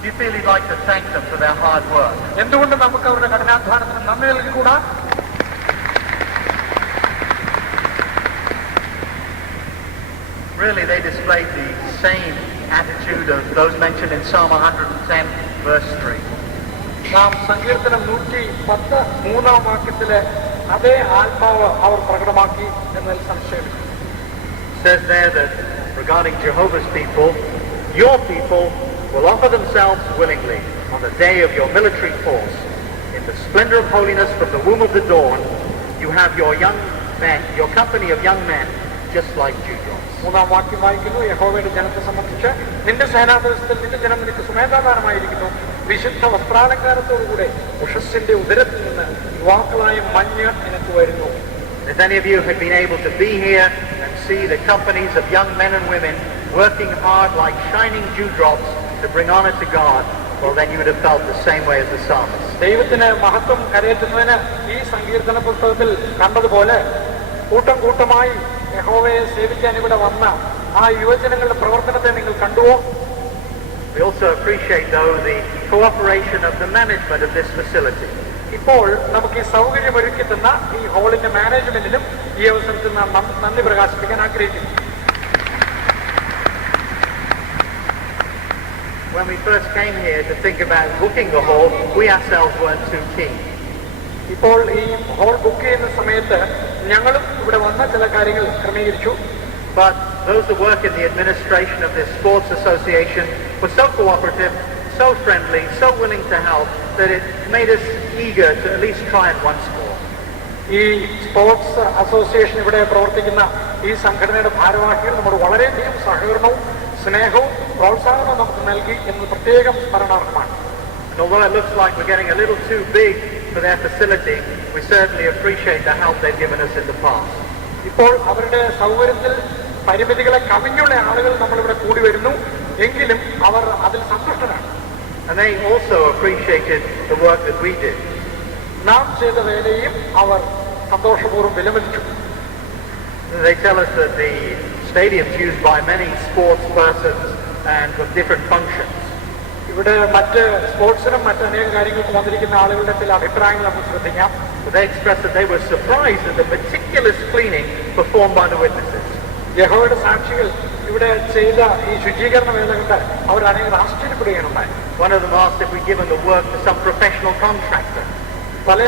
Do you feel you'd like to thank them for their hard work? എന്തുകൊണ്ട് നമുക്ക് അവരുടെ കഠിനാധ്വാനത്തിന് നന്ദി നൽകിക്കൂടാ? Really, they displayed the same attitude of those mentioned in Psalm 110, verse 3. നാം സങ്കീർത്തനം 110 3-ാം വാക്യത്തിലെ അതേ ആത്മാവ് അവർ പ്രകടമാക്കി എന്നതിൽ സംശയമില്ല. It says there that regarding Jehovah's people, your people will offer themselves willingly on the day of your military force. In the splendor of holiness from the womb of the dawn, you have your young men, your company of young men, just like dewdrops. 3-ാം വാക്യം വായിക്കുന്നു, യഹോവയുടെ ജനത്തെ സംബന്ധിച്ച് നിന്റെ സേനാദിവസത്തിൽ നിന്റെ ജനം നിനക്ക് സുമേധാദാനമായിരിക്കുന്നു. വിശുദ്ധ വസ്ത്രാലങ്കാരത്തോടുകൂടെ ഉഷസ്സിന്റെ ഉദരത്തിൽ നിന്ന് യുവാക്കളായ മഞ്ഞ് നിനക്ക് വരുന്നു. If any of you had been able to be here and see the companies of young men and women working hard like shining dewdrops to bring honor to God, well then you would have felt the same way as the psalmist. ദൈവത്തിന് മഹത്വം കരയേറ്റുന്നതിന് ഈ സങ്കീർത്തന പുസ്തകത്തിൽ കണ്ടതുപോലെ കൂട്ടം കൂട്ടമായി യഹോവയെ സേവിക്കാൻ ഇവിടെ വന്ന ആ യുവജനങ്ങളുടെ പ്രവർത്തനത്തെ നിങ്ങൾ കണ്ടുവോ? We also appreciate, though, the cooperation of the management of this facility. ഇപ്പോൾ നമുക്ക് ഈ സൗകര്യം ഒരുക്കി തന്ന ഈ ഹോളിന്റെ മാനേജ്മെന്റിനും ഈ അവസരത്തിൽ നാം നന്ദി പ്രകാശിപ്പിക്കാൻ ആഗ്രഹിക്കുന്നു. When we first came here to think about booking the hall, we ourselves weren't too keen. ഇപ്പോൾ ഈ ഹോൾ ബുക്ക് ചെയ്യുന്ന സമയത്ത് ഞങ്ങളും ഇവിടെ വന്ന ചില കാര്യങ്ങൾ ക്രമീകരിച്ചു. But those that work in the administration of this sports association were so cooperative, so friendly, so willing to help that it made us eager to at least try it once more. ഈ sports association ഇവിടെ പ്രവർത്തിക്കുന്ന ഈ സംഘടനയുടെ ഭാരവാഹികൾ നമ്മൾ വളരെയധികം സഹകരണവും സ്നേഹവും പ്രോത്സാഹനവും നമുക്ക് നൽകി എന്ന് പ്രത്യേകം സ്മരണാർഹമാണ്. And although it looks like we're getting a little too big for their facility, we certainly appreciate the help they've given us in the past. ഇപ്പോൾ അവരുടെ സൗകര്യത്തിൽ പരിമിതികളെ കവിഞ്ഞുള്ള ആളുകൾ നമ്മളിവിടെ കൂടി വരുന്നു എങ്കിലും അവർ അതിൽ സന്തുഷ്ടരാണ്. And they also appreciated the work that we did. നാം ചെയ്ത വേലയും അവർ സന്തോഷപൂർവ്വം വിലമതിച്ചു. They tell us that the stadium's used by many sports persons and for different functions. ഇവിടെ മറ്റ് സ്പോർട്സിനും മറ്റ് അനേക കാര്യങ്ങൾക്കും വന്നിരിക്കുന്ന ആളുകളുടെ ചില അഭിപ്രായങ്ങൾ നമുക്ക് ശ്രദ്ധിക്കാം. They expressed that they were surprised at the meticulous cleaning performed by the witnesses. യഹോവയുടെ സാക്ഷികൾ ഇവിടെ ചെയ്ത ഈ ശുചീകരണ വേല കണ്ട് അവർ അനേകം ആശ്ചര്യപ്പെടുകയാണുണ്ടായി. One of them asked if we'd given the work to some professional contractor. പല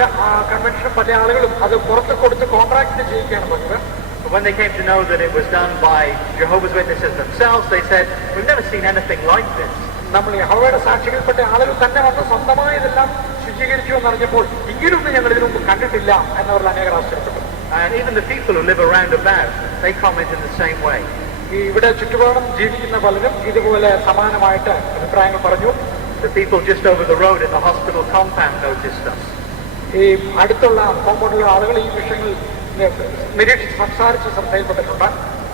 കൺവെൻഷനും പല ആളുകളും അത് പുറത്ത് കൊടുത്ത് കോൺട്രാക്ട് ചെയ്യിക്കുകയാണ് പതിവ്. But when they came to know that it was done by Jehovah's Witnesses themselves, they said, "We've never seen anything like this." നമ്മൾ യഹോവയുടെ സാക്ഷികൾപ്പെട്ട ആളുകൾ തന്നെ വന്ന് സ്വന്തമായി ഇതെല്ലാം ശുചീകരിച്ചു എന്നറിഞ്ഞപ്പോൾ ഇങ്ങനൊന്നും ഞങ്ങൾ ഇതിനു മുമ്പ് കണ്ടിട്ടില്ല എന്നവർ അനേകം ആശ്ചര്യപ്പെട്ടു. And even the people who live around about, they comment in the same way. ഈ ഇവിടെ ചുറ്റുപാടും ജീവിക്കുന്ന പലരും ഇതുപോലെ സമാനമായിട്ട് അഭിപ്രായങ്ങൾ പറഞ്ഞു. The people just over the road in the hospital compound noticed us. ഈ അടുത്തുള്ള കോമ്പൗണ്ടിലുള്ള ആളുകൾ ഈ വിഷയങ്ങൾ നിരീക്ഷിച്ച് സംസാരിച്ച് ശ്രദ്ധയിൽപ്പെട്ടിട്ടുണ്ട്.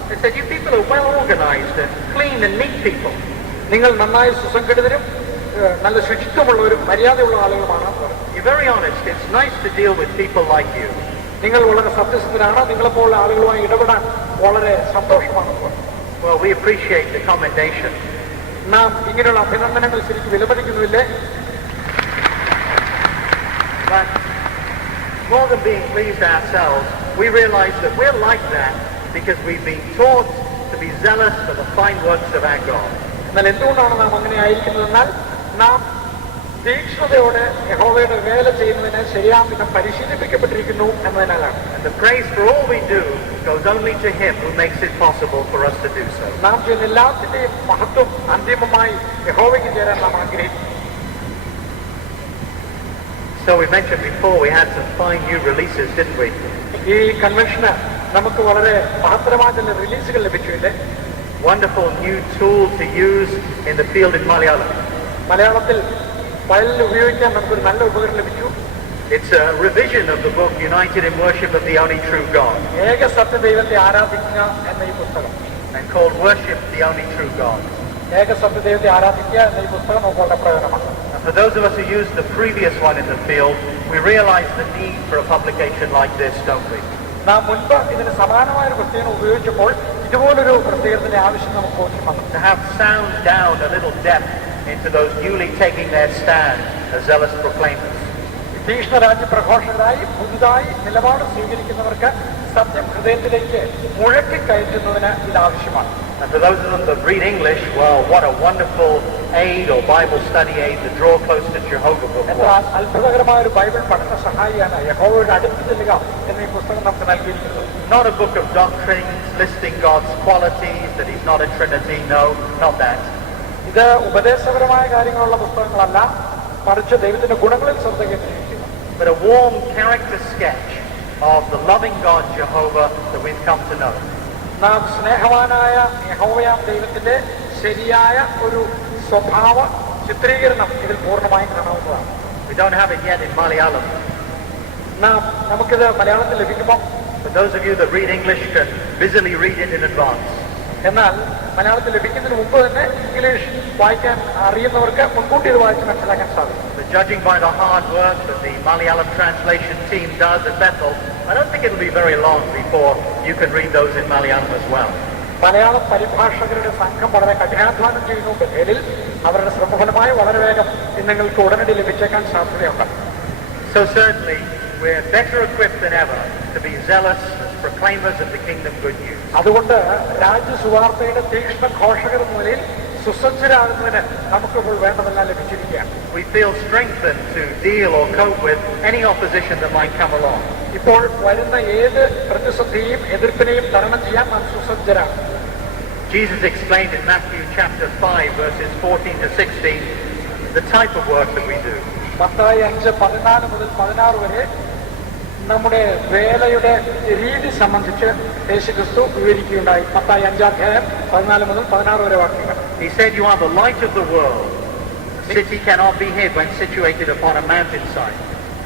They said, "You people are well organized and clean and neat people." നിങ്ങൾ നന്നായി സുസംഘടിതരും നല്ല ശുചിത്വമുള്ളവരും മര്യാദയുള്ള ആളുകളുമാണ്. You're very honest. It's nice to deal with people like you. നിങ്ങൾ വളരെ സത്യസന്ധരാണ്. നിങ്ങളെപ്പോലുള്ള ആളുകളുമായി ഇടപെടാൻ വളരെ സന്തോഷമാണ്. Well, we appreciate the commendation. നാം ഇങ്ങനെയുള്ള അഭിനന്ദനങ്ങൾ ശരിക്കും വിലമതിക്കുന്നില്ലേ? But more than being pleased ourselves, we realize that we're like that because we've been taught to be zealous for the fine works of our God. എന്നാൽ എന്തുകൊണ്ടാണ് നാം അങ്ങനെ ആയിരിക്കുന്നതെന്നാൽ നാം തീക്ഷ്ണതയോടെ യഹോവയുടെ വേല ചെയ്യുന്നതിന് ശരിയാം വിധം പരിശീലിപ്പിക്കപ്പെട്ടിരിക്കുന്നു എന്നതിനാലാണ്. And the praise for all we do goes only to Him who makes it possible for us to do so. നാം ചെയ്യുന്ന എല്ലാത്തിന്റെയും മഹത്വം അന്തിമമായി യഹോവയ്ക്ക് ചേരാൻ നാം ആഗ്രഹിക്കുന്നു. So we mentioned before we had some fine new releases, didn't we? ഈ കൺവെൻഷന് നമുക്ക് വളരെ മഹത്തരമായ ചില റിലീസുകൾ ലഭിച്ചില്ലേ? Wonderful new tool to use in the field in Malayalam. മലയാളത്തിൽ വയലിൽ ഉപയോഗിക്കാൻ നമുക്കൊരു നല്ല ഉപകരണം ലഭിച്ചു. It's a revision of the book United in Worship of the Only True God. ഏക സത്യ ദൈവത്തെ ആരാധിക്കുക എന്ന ഈ പുസ്തകം. And called Worship the Only True God. ഏക സത്യ ദൈവത്തെ ആരാധിക്കുക എന്ന ഈ പുസ്തകം നമുക്ക് വളരെ പ്രയോജനമാണ്. And for those of us who used the previous one in the field, we realize the need for a publication like this, don't we? നാം മുൻപ് ഇതിന് സമാനമായ ഒരു പ്രത്യേകം ഉപയോഗിച്ചപ്പോൾ ഇതുപോലൊരു പ്രത്യേകത്തിന്റെ ആവശ്യം നമുക്ക് ബോധ്യമാണ്. To have sound down a little depth into those newly taking their stand as zealous proclaimers. തീക്ഷ്ണ രാജ്യ പ്രഘോഷകരായി പുതുതായി നിലപാട് സ്വീകരിക്കുന്നവർക്ക് സത്യം ഹൃദയത്തിലേക്ക് മുഴക്കി കയറ്റുന്നതിന് ഇത് ആവശ്യമാണ്. And for those of them that read English, well, what a wonderful aid or Bible study aid to draw close to Jehovah book എത്ര was. അത്ഭുതകരമായ ഒരു ബൈബിൾ പഠന സഹായിയാണ് യഹോവയുടെ അടുത്ത് ചെല്ലുക എന്ന ഈ പുസ്തകം നമുക്ക് നൽകിയിരിക്കുന്നത്. Not a book of doctrines listing God's qualities, that He's not a Trinity. No, not that. ഇത് ഉപദേശപരമായ കാര്യങ്ങളുള്ള പുസ്തകങ്ങളല്ല, മറിച്ച് ദൈവത്തിന്റെ ഗുണങ്ങളിൽ ശ്രദ്ധ കേന്ദ്രീകരിക്കുന്നു. But a warm character sketch of the loving God Jehovah that we've come to know. നാം സ്നേഹവാനായ യഹോവയാം ദൈവത്തിന്റെ ശരിയായ ഒരു സ്വഭാവ ചിത്രീകരണം ഇതിൽ പൂർണ്ണമായും കാണാവുന്നതാണ്. We don't have it yet in Malayalam. നമുക്കിത് മലയാളത്തിൽ ലഭിക്കുമോ? But those of you that read English can busily read it in advance. എന്നാൽ മലയാളത്തിൽ ലഭിക്കുന്നതിന് മുമ്പ് തന്നെ ഇംഗ്ലീഷ് വായിക്കാൻ അറിയുന്നവർക്ക് മുൻകൂട്ടി ഇത് വായിച്ച് മനസ്സിലാക്കാൻ സാധിക്കും. But judging by the hard work that the Malayalam translation team does at Bethel, I don't think it'll be very long before you can read those in Malayalam as well. മലയാള പരിഭാഷകരുടെ സംഘം വളരെ കഠിനാധ്വാനം ചെയ്യുന്നു. ബഥേലിൽ അവരുടെ ശ്രമഫലമായി വളരെ വേഗം നിങ്ങൾക്ക് ഉടനടി ലഭിച്ചേക്കാൻ സാധ്യതയുണ്ട്. So certainly we're better equipped than ever to be zealous as proclaimers of the kingdom good news. അതുകൊണ്ട് രാജ്യ സുവാർത്തയുടെ തീക്ഷ്ണ ഘോഷകർ എന്ന നിലയിൽ സുസജ്ജരാകുന്നതിന് നമുക്കിപ്പോൾ വേണ്ടതെല്ലാം ലഭിച്ചിരിക്കുകയാണ്. We feel strengthened to deal or cope with any opposition that might come along. ഇപ്പോൾ വരുന്ന ഏത് പ്രതിസന്ധിയും എതിർപ്പിനെയും തരണം ചെയ്യാൻ നാം സുസജ്ജരാണ്. Jesus explained in Matthew chapter 5 verses 14 to 16 the type of work that we do. Mathai 5:14 മുതൽ 16 വരെ നമ്മുടെ വേലയുടെ രീതി സംബന്ധിച്ച് യേശുക്രിസ്തു വിവരിക്കുകയുണ്ടായി. മത്തായി 5:14 മുതൽ 16 വരെ വാക്യങ്ങൾ. He said, "You are the light of the world. A city cannot be hid when situated upon a mountainside.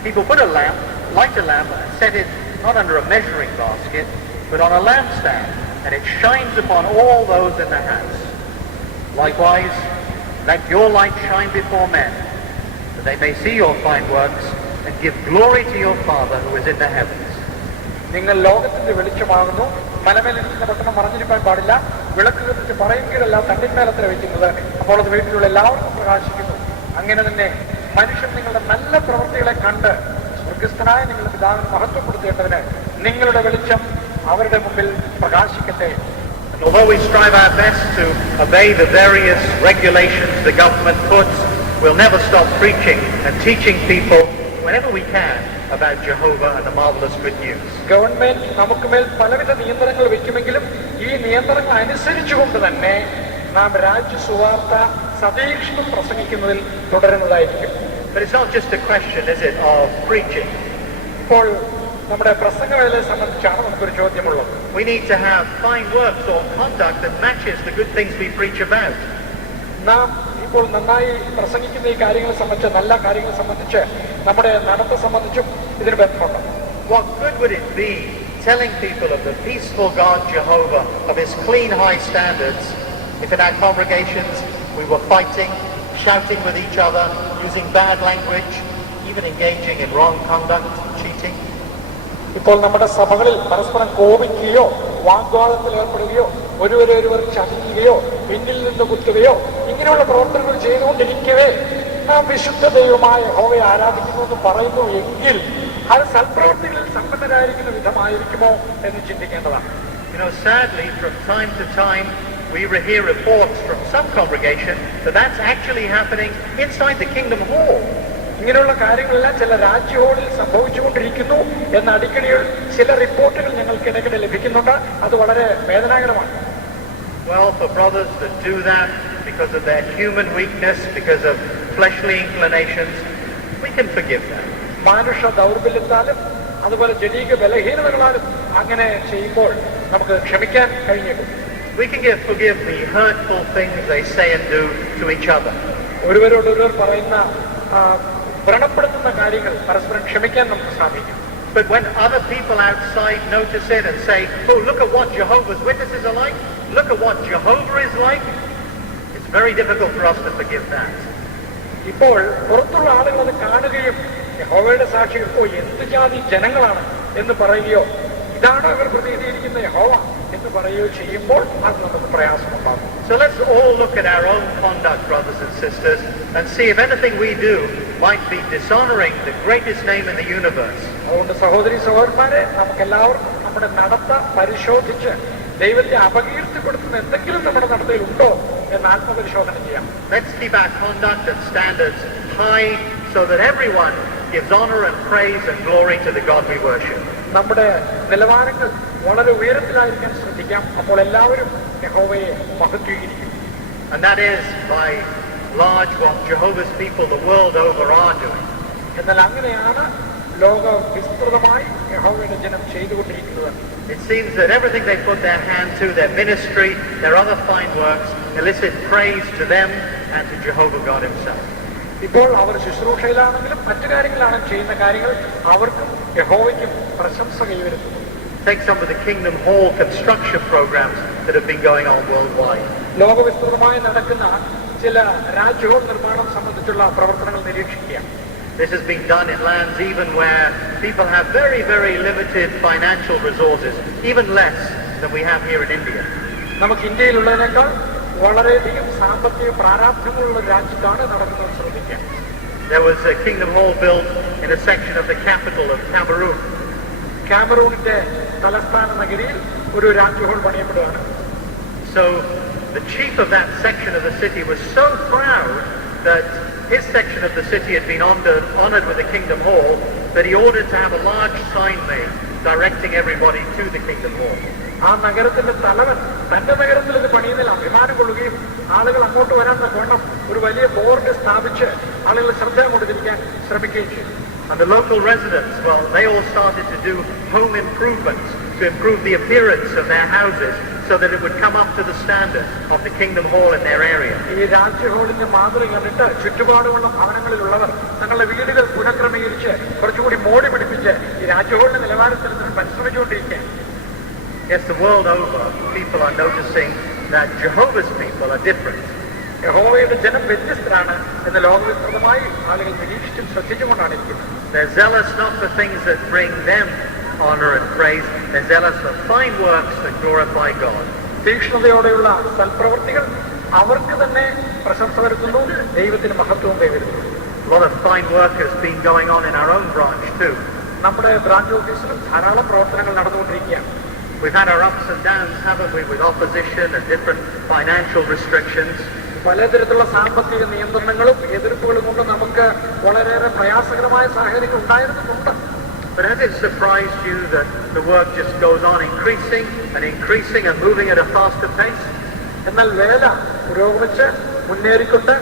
People put a lamp, light a lamp, and set it not under a measuring basket, but on a lampstand, and it shines upon all those in the house. Likewise, let your light shine before men, that they may see your fine works and give glory to your Father who is in the heavens. നിങ്ങൾ ലോകത്തിന്റെ വെളിച്ചമാകുന്നു. മലമേലിരിക്കുന്ന പട്ടണം മറഞ്ഞിരിക്കാൻ പാടില്ല. വിളക്ക് കത്തിച്ച് പറയുകയെല്ലാം തണ്ടിന്മേലത്ര വയ്ക്കുന്നത്, അപ്പോൾ അത് വീട്ടിലുള്ള എല്ലാവർക്കും പ്രകാശിക്കുന്നു. അങ്ങനെ തന്നെ മനുഷ്യൻ നിങ്ങളുടെ നല്ല പ്രവൃത്തികളെ കണ്ട് സ്വർഗസ്ഥനായ നിങ്ങളുടെ പിതാവിനെ മഹത്വപ്പെടുത്തേണ്ടതിന് നിങ്ങളുടെ വെളിച്ചം അവരുടെ മുമ്പിൽ പ്രകാശിക്കട്ടെ. And although we strive our best to obey the various regulations the government puts, we'll never stop preaching and teaching people whenever we can about Jehovah and the marvelous good news. Government നമുക്ക് മേൽ പലവിധ നിയന്ത്രണങ്ങൾ വെക്കുമെങ്കിലും ഈ നിയന്ത്രണങ്ങൾ അനുസരിച്ചുകൊണ്ട് തന്നെ നാം രാജ്യ സുവാർത്ത സതീക്ഷ്ണം പ്രസംഗിക്കുന്നതിൽ തുടരുന്നതായിരിക്കും. But it's not just a question, is it, of preaching? ഇപ്പോൾ നമ്മുടെ പ്രസംഗവേളയെ സംബന്ധിച്ചാണ് നമുക്കൊരു ചോദ്യമുള്ളത്. We need to have fine works or conduct that matches the good things we preach about. നാം ഇപ്പോൾ നന്നായി പ്രസംഗിക്കുന്ന ഈ കാര്യങ്ങളെ സംബന്ധിച്ച്, നല്ല കാര്യങ്ങളെ സംബന്ധിച്ച്, നമ്മുടെ നടത്തെ സംബന്ധിച്ചും ഇതിന് ബന്ധമുണ്ട്. What good would it be telling people of the peaceful God Jehovah, of his clean high standards, if in our congregations we were fighting, shouting with each other, using bad language, even engaging in wrong conduct, cheating? ഇപ്പോൾ നമ്മുടെ സഭകളിൽ പരസ്പരം കോപിക്കുകയോ വാഗ്വാദത്തിൽ ഏർപ്പെടുകയോ ഒരുവരൊരുവർ ചതിക്കുകയോ പിന്നിൽ നിന്ന് കുത്തുകയോ ഇങ്ങനെയുള്ള പ്രവർത്തനങ്ങൾ ചെയ്തുകൊണ്ടിരിക്കവേ നാം വിശുദ്ധ ദൈവമായ യഹോവയെ ആരാധിക്കുന്നു എന്ന് പറയുന്നു എങ്കിൽ അത് സൽപ്രവർത്തികളിൽ സമ്പന്നരായിരിക്കുന്ന വിധമായിരിക്കുമോ എന്ന് ചിന്തിക്കേണ്ടതാണ്. You know, sadly, from time to time, we hear reports from some congregation that that's actually happening inside the Kingdom Hall. ഇങ്ങനെയുള്ള കാര്യങ്ങളെല്ലാം ചില രാജ്യ ഹാളിൽ സംഭവിച്ചുകൊണ്ടിരിക്കുന്നു എന്ന അടിക്കടി ചില റിപ്പോർട്ടുകൾ ഞങ്ങൾക്കിടയ്ക്കിടെ ലഭിക്കുന്നുണ്ട്. അത് വളരെ വേദനാകരമാണ്. Well, for brothers that do that because of their human weakness, because of fleshly inclinations, we can forgive them. മാനുഷ ദൗർബല്യത്താലും അതുപോലെ ജനീക ബലഹീനതകളാലും അങ്ങനെ ചെയ്യുമ്പോൾ നമുക്ക് ക്ഷമിക്കാൻ കഴിഞ്ഞേക്കും. We can forgive the hurtful things they say and do to each other. ഒരുവരോടൊരുവർ പറയുന്ന വ്രണപ്പെടുത്തുന്ന കാര്യങ്ങൾ പരസ്പരം ക്ഷമിക്കാൻ നമുക്ക് സാധിക്കും. But when other people outside notice it and say, oh, look at what Jehovah's Witnesses are like, look at what Jehovah is like, it's very difficult for us to forgive that. ഇപ്പോൾ പുറത്തുള്ള ആളുകൾ അത് കാണുകയും യഹോവയുടെ സാക്ഷികൾ എന്ത് ജാതി ജനങ്ങളാണ് എന്ന് പറയുകയോ ഇതാണ് അവർ പ്രതിനിധീകരിക്കുന്ന യഹോവ എന്ന് പറയുകയോ ചെയ്യുമ്പോൾ അത് നമുക്ക് പ്രയാസമുണ്ടാകും. So let's all look at our own conduct, brothers and sisters, and see if anything we do might be dishonoring the greatest name in the universe. അതുകൊണ്ട് സഹോദരി സഹോദരന്മാരെ, നമുക്കെല്ലാവർക്കും നമ്മുടെ നടത്ത പരിശോധിച്ച് ദൈവത്തെ അപകീർത്തിപ്പെടുത്തുന്ന എന്തെങ്കിലും നമ്മുടെ നടത്തയിൽ ഉണ്ടോ എന്ന് ആത്മപരിശോധന ചെയ്യാം. Let's keep our conduct and standards high so that everyone gives honor and praise and glory to the God we worship. നമ്മുടെ നിലവാരങ്ങൾ വളരെ ഉയരത്തിലായിരിക്കാൻ ശ്രദ്ധിക്കാം. അപ്പോൾ എല്ലാവരും യഹോവയെ മഹത്വീകരിക്കും. And that is by large what Jehovah's people the world over are doing. എന്നാൽ അങ്ങനെയാണ് ലോക വിസ്തൃതമായി യഹോവയുടെ ജനം ചെയ്തുകൊണ്ടിരിക്കുന്നത്. It seems that everything they put their hand to, their ministry, their other fine works, elicit praise to them and to Jehovah God himself. ഇപ്പോൾ അവർ ശുശ്രൂഷയിലാണെങ്കിലും മറ്റു കാര്യങ്ങളിലാണെങ്കിലും ചെയ്യുന്ന കാര്യങ്ങൾ അവർക്കും യഹോവയ്ക്കും പ്രശംസ കൈവരുന്നു. Take some of the Kingdom Hall construction programs that have been going on worldwide. ലോകവിസ്തൃതമായി നടക്കുന്ന ചില രാജ്യ hall നിർമ്മാണം സംബന്ധിച്ചുള്ള പ്രവർത്തനങ്ങൾ നിരീക്ഷിക്കുക. This has been done in lands even where people have very, very limited financial resources, even less than we have here in India. നമുക്ക് ഇന്ത്യയിലുള്ളതിനേക്കാൾ വളരെയധികം സാമ്പത്തിക പ്രാരാബ്ധങ്ങളുള്ള രാജ്യത്താണ് നടക്കുന്നത് ശ്രദ്ധിക്കുക. There was a Kingdom Hall built in a section of the capital of Cameroon. കാമറൂണിന്റെ തലസ്ഥാന നഗരിയിൽ ഒരു രാജ്യ hall പണിയപ്പെടുകയാണ്. So the chief of that section of the city was so proud that his section of the city had been honored with the Kingdom Hall that he ordered to have a large sign made directing everybody to the Kingdom Hall. ആ നഗരത്തിന്റെ തലവൻ തന്റെ നഗരത്തിൽ ഇത് പണിയുന്നതിൽ അഭിമാനം കൊള്ളുകയും ആളുകൾ അങ്ങോട്ട് വരാൻ വേണം ഒരു വലിയ ബോർഡ് സ്ഥാപിച്ച് ആളുകൾ ശ്രദ്ധ കൊടുത്തിരിക്കാൻ ശ്രമിക്കുകയും ചെയ്തു. And the local residents, well, they all started to do home improvements to improve the appearance of their houses so that it would come up to the standard of the kingdom hall in their area. ഈ രാജ്യഹോളിന്റെ മാതൃക കണ്ടിട്ട് ചുറ്റുപാടുമുള്ള ഭവനങ്ങളിലുള്ളവർ തങ്ങളുടെ വീടുകൾ പുനഃക്രമീകരിച്ച് കുറച്ചുകൂടി മോടി പിടിപ്പിച്ച് ഈ രാജ്യഹോളിന്റെ നിലവാരത്തിൽ പരിശ്രമിച്ചുകൊണ്ടിരിക്കുകയാണ്. Yes, the world over, people are noticing that Jehovah's people are different. യഹോവയുടെ ജനം വ്യത്യസ്തരാണ് എന്ന് ലോകവിസ്തൃതമായി ആളുകൾ നിരീക്ഷിച്ചും ശ്രദ്ധിച്ചുകൊണ്ടാണ് ഇരിക്കുന്നത്. They're zealous not for things that bring them honor and praise. They're zealous for fine works that glorify God. തീക്ഷ്ണതയോടെയുള്ള സൽപ്രവൃത്തികൾ അവർക്ക് തന്നെ പ്രശംസ വരുത്തുന്നു, ദൈവത്തിന് മഹത്വവും കൈവരുന്നു. A lot of fine work has been going on in our own branch too. നമ്മുടെ branch ഓഫീസിലും ധാരാളം പ്രവർത്തനങ്ങൾ നടന്നുകൊണ്ടിരിക്കുകയാണ്. We've had our ups and downs, haven't we, with opposition and different financial restrictions. പലതരത്തിലുള്ള സാമ്പത്തിക നിയന്ത്രണങ്ങളും എതിർപ്പുകളും കൊണ്ട് നമുക്ക് വളരെയേറെ പ്രയാസകരമായ സാഹചര്യങ്ങൾ ഉണ്ടായിരുന്നുണ്ട്. But has it surprised you that the work just goes on increasing and moving at a faster pace? എന്നാൽ വേല പുരോഗമിച്ച് മുന്നേറിക്കൊണ്ട്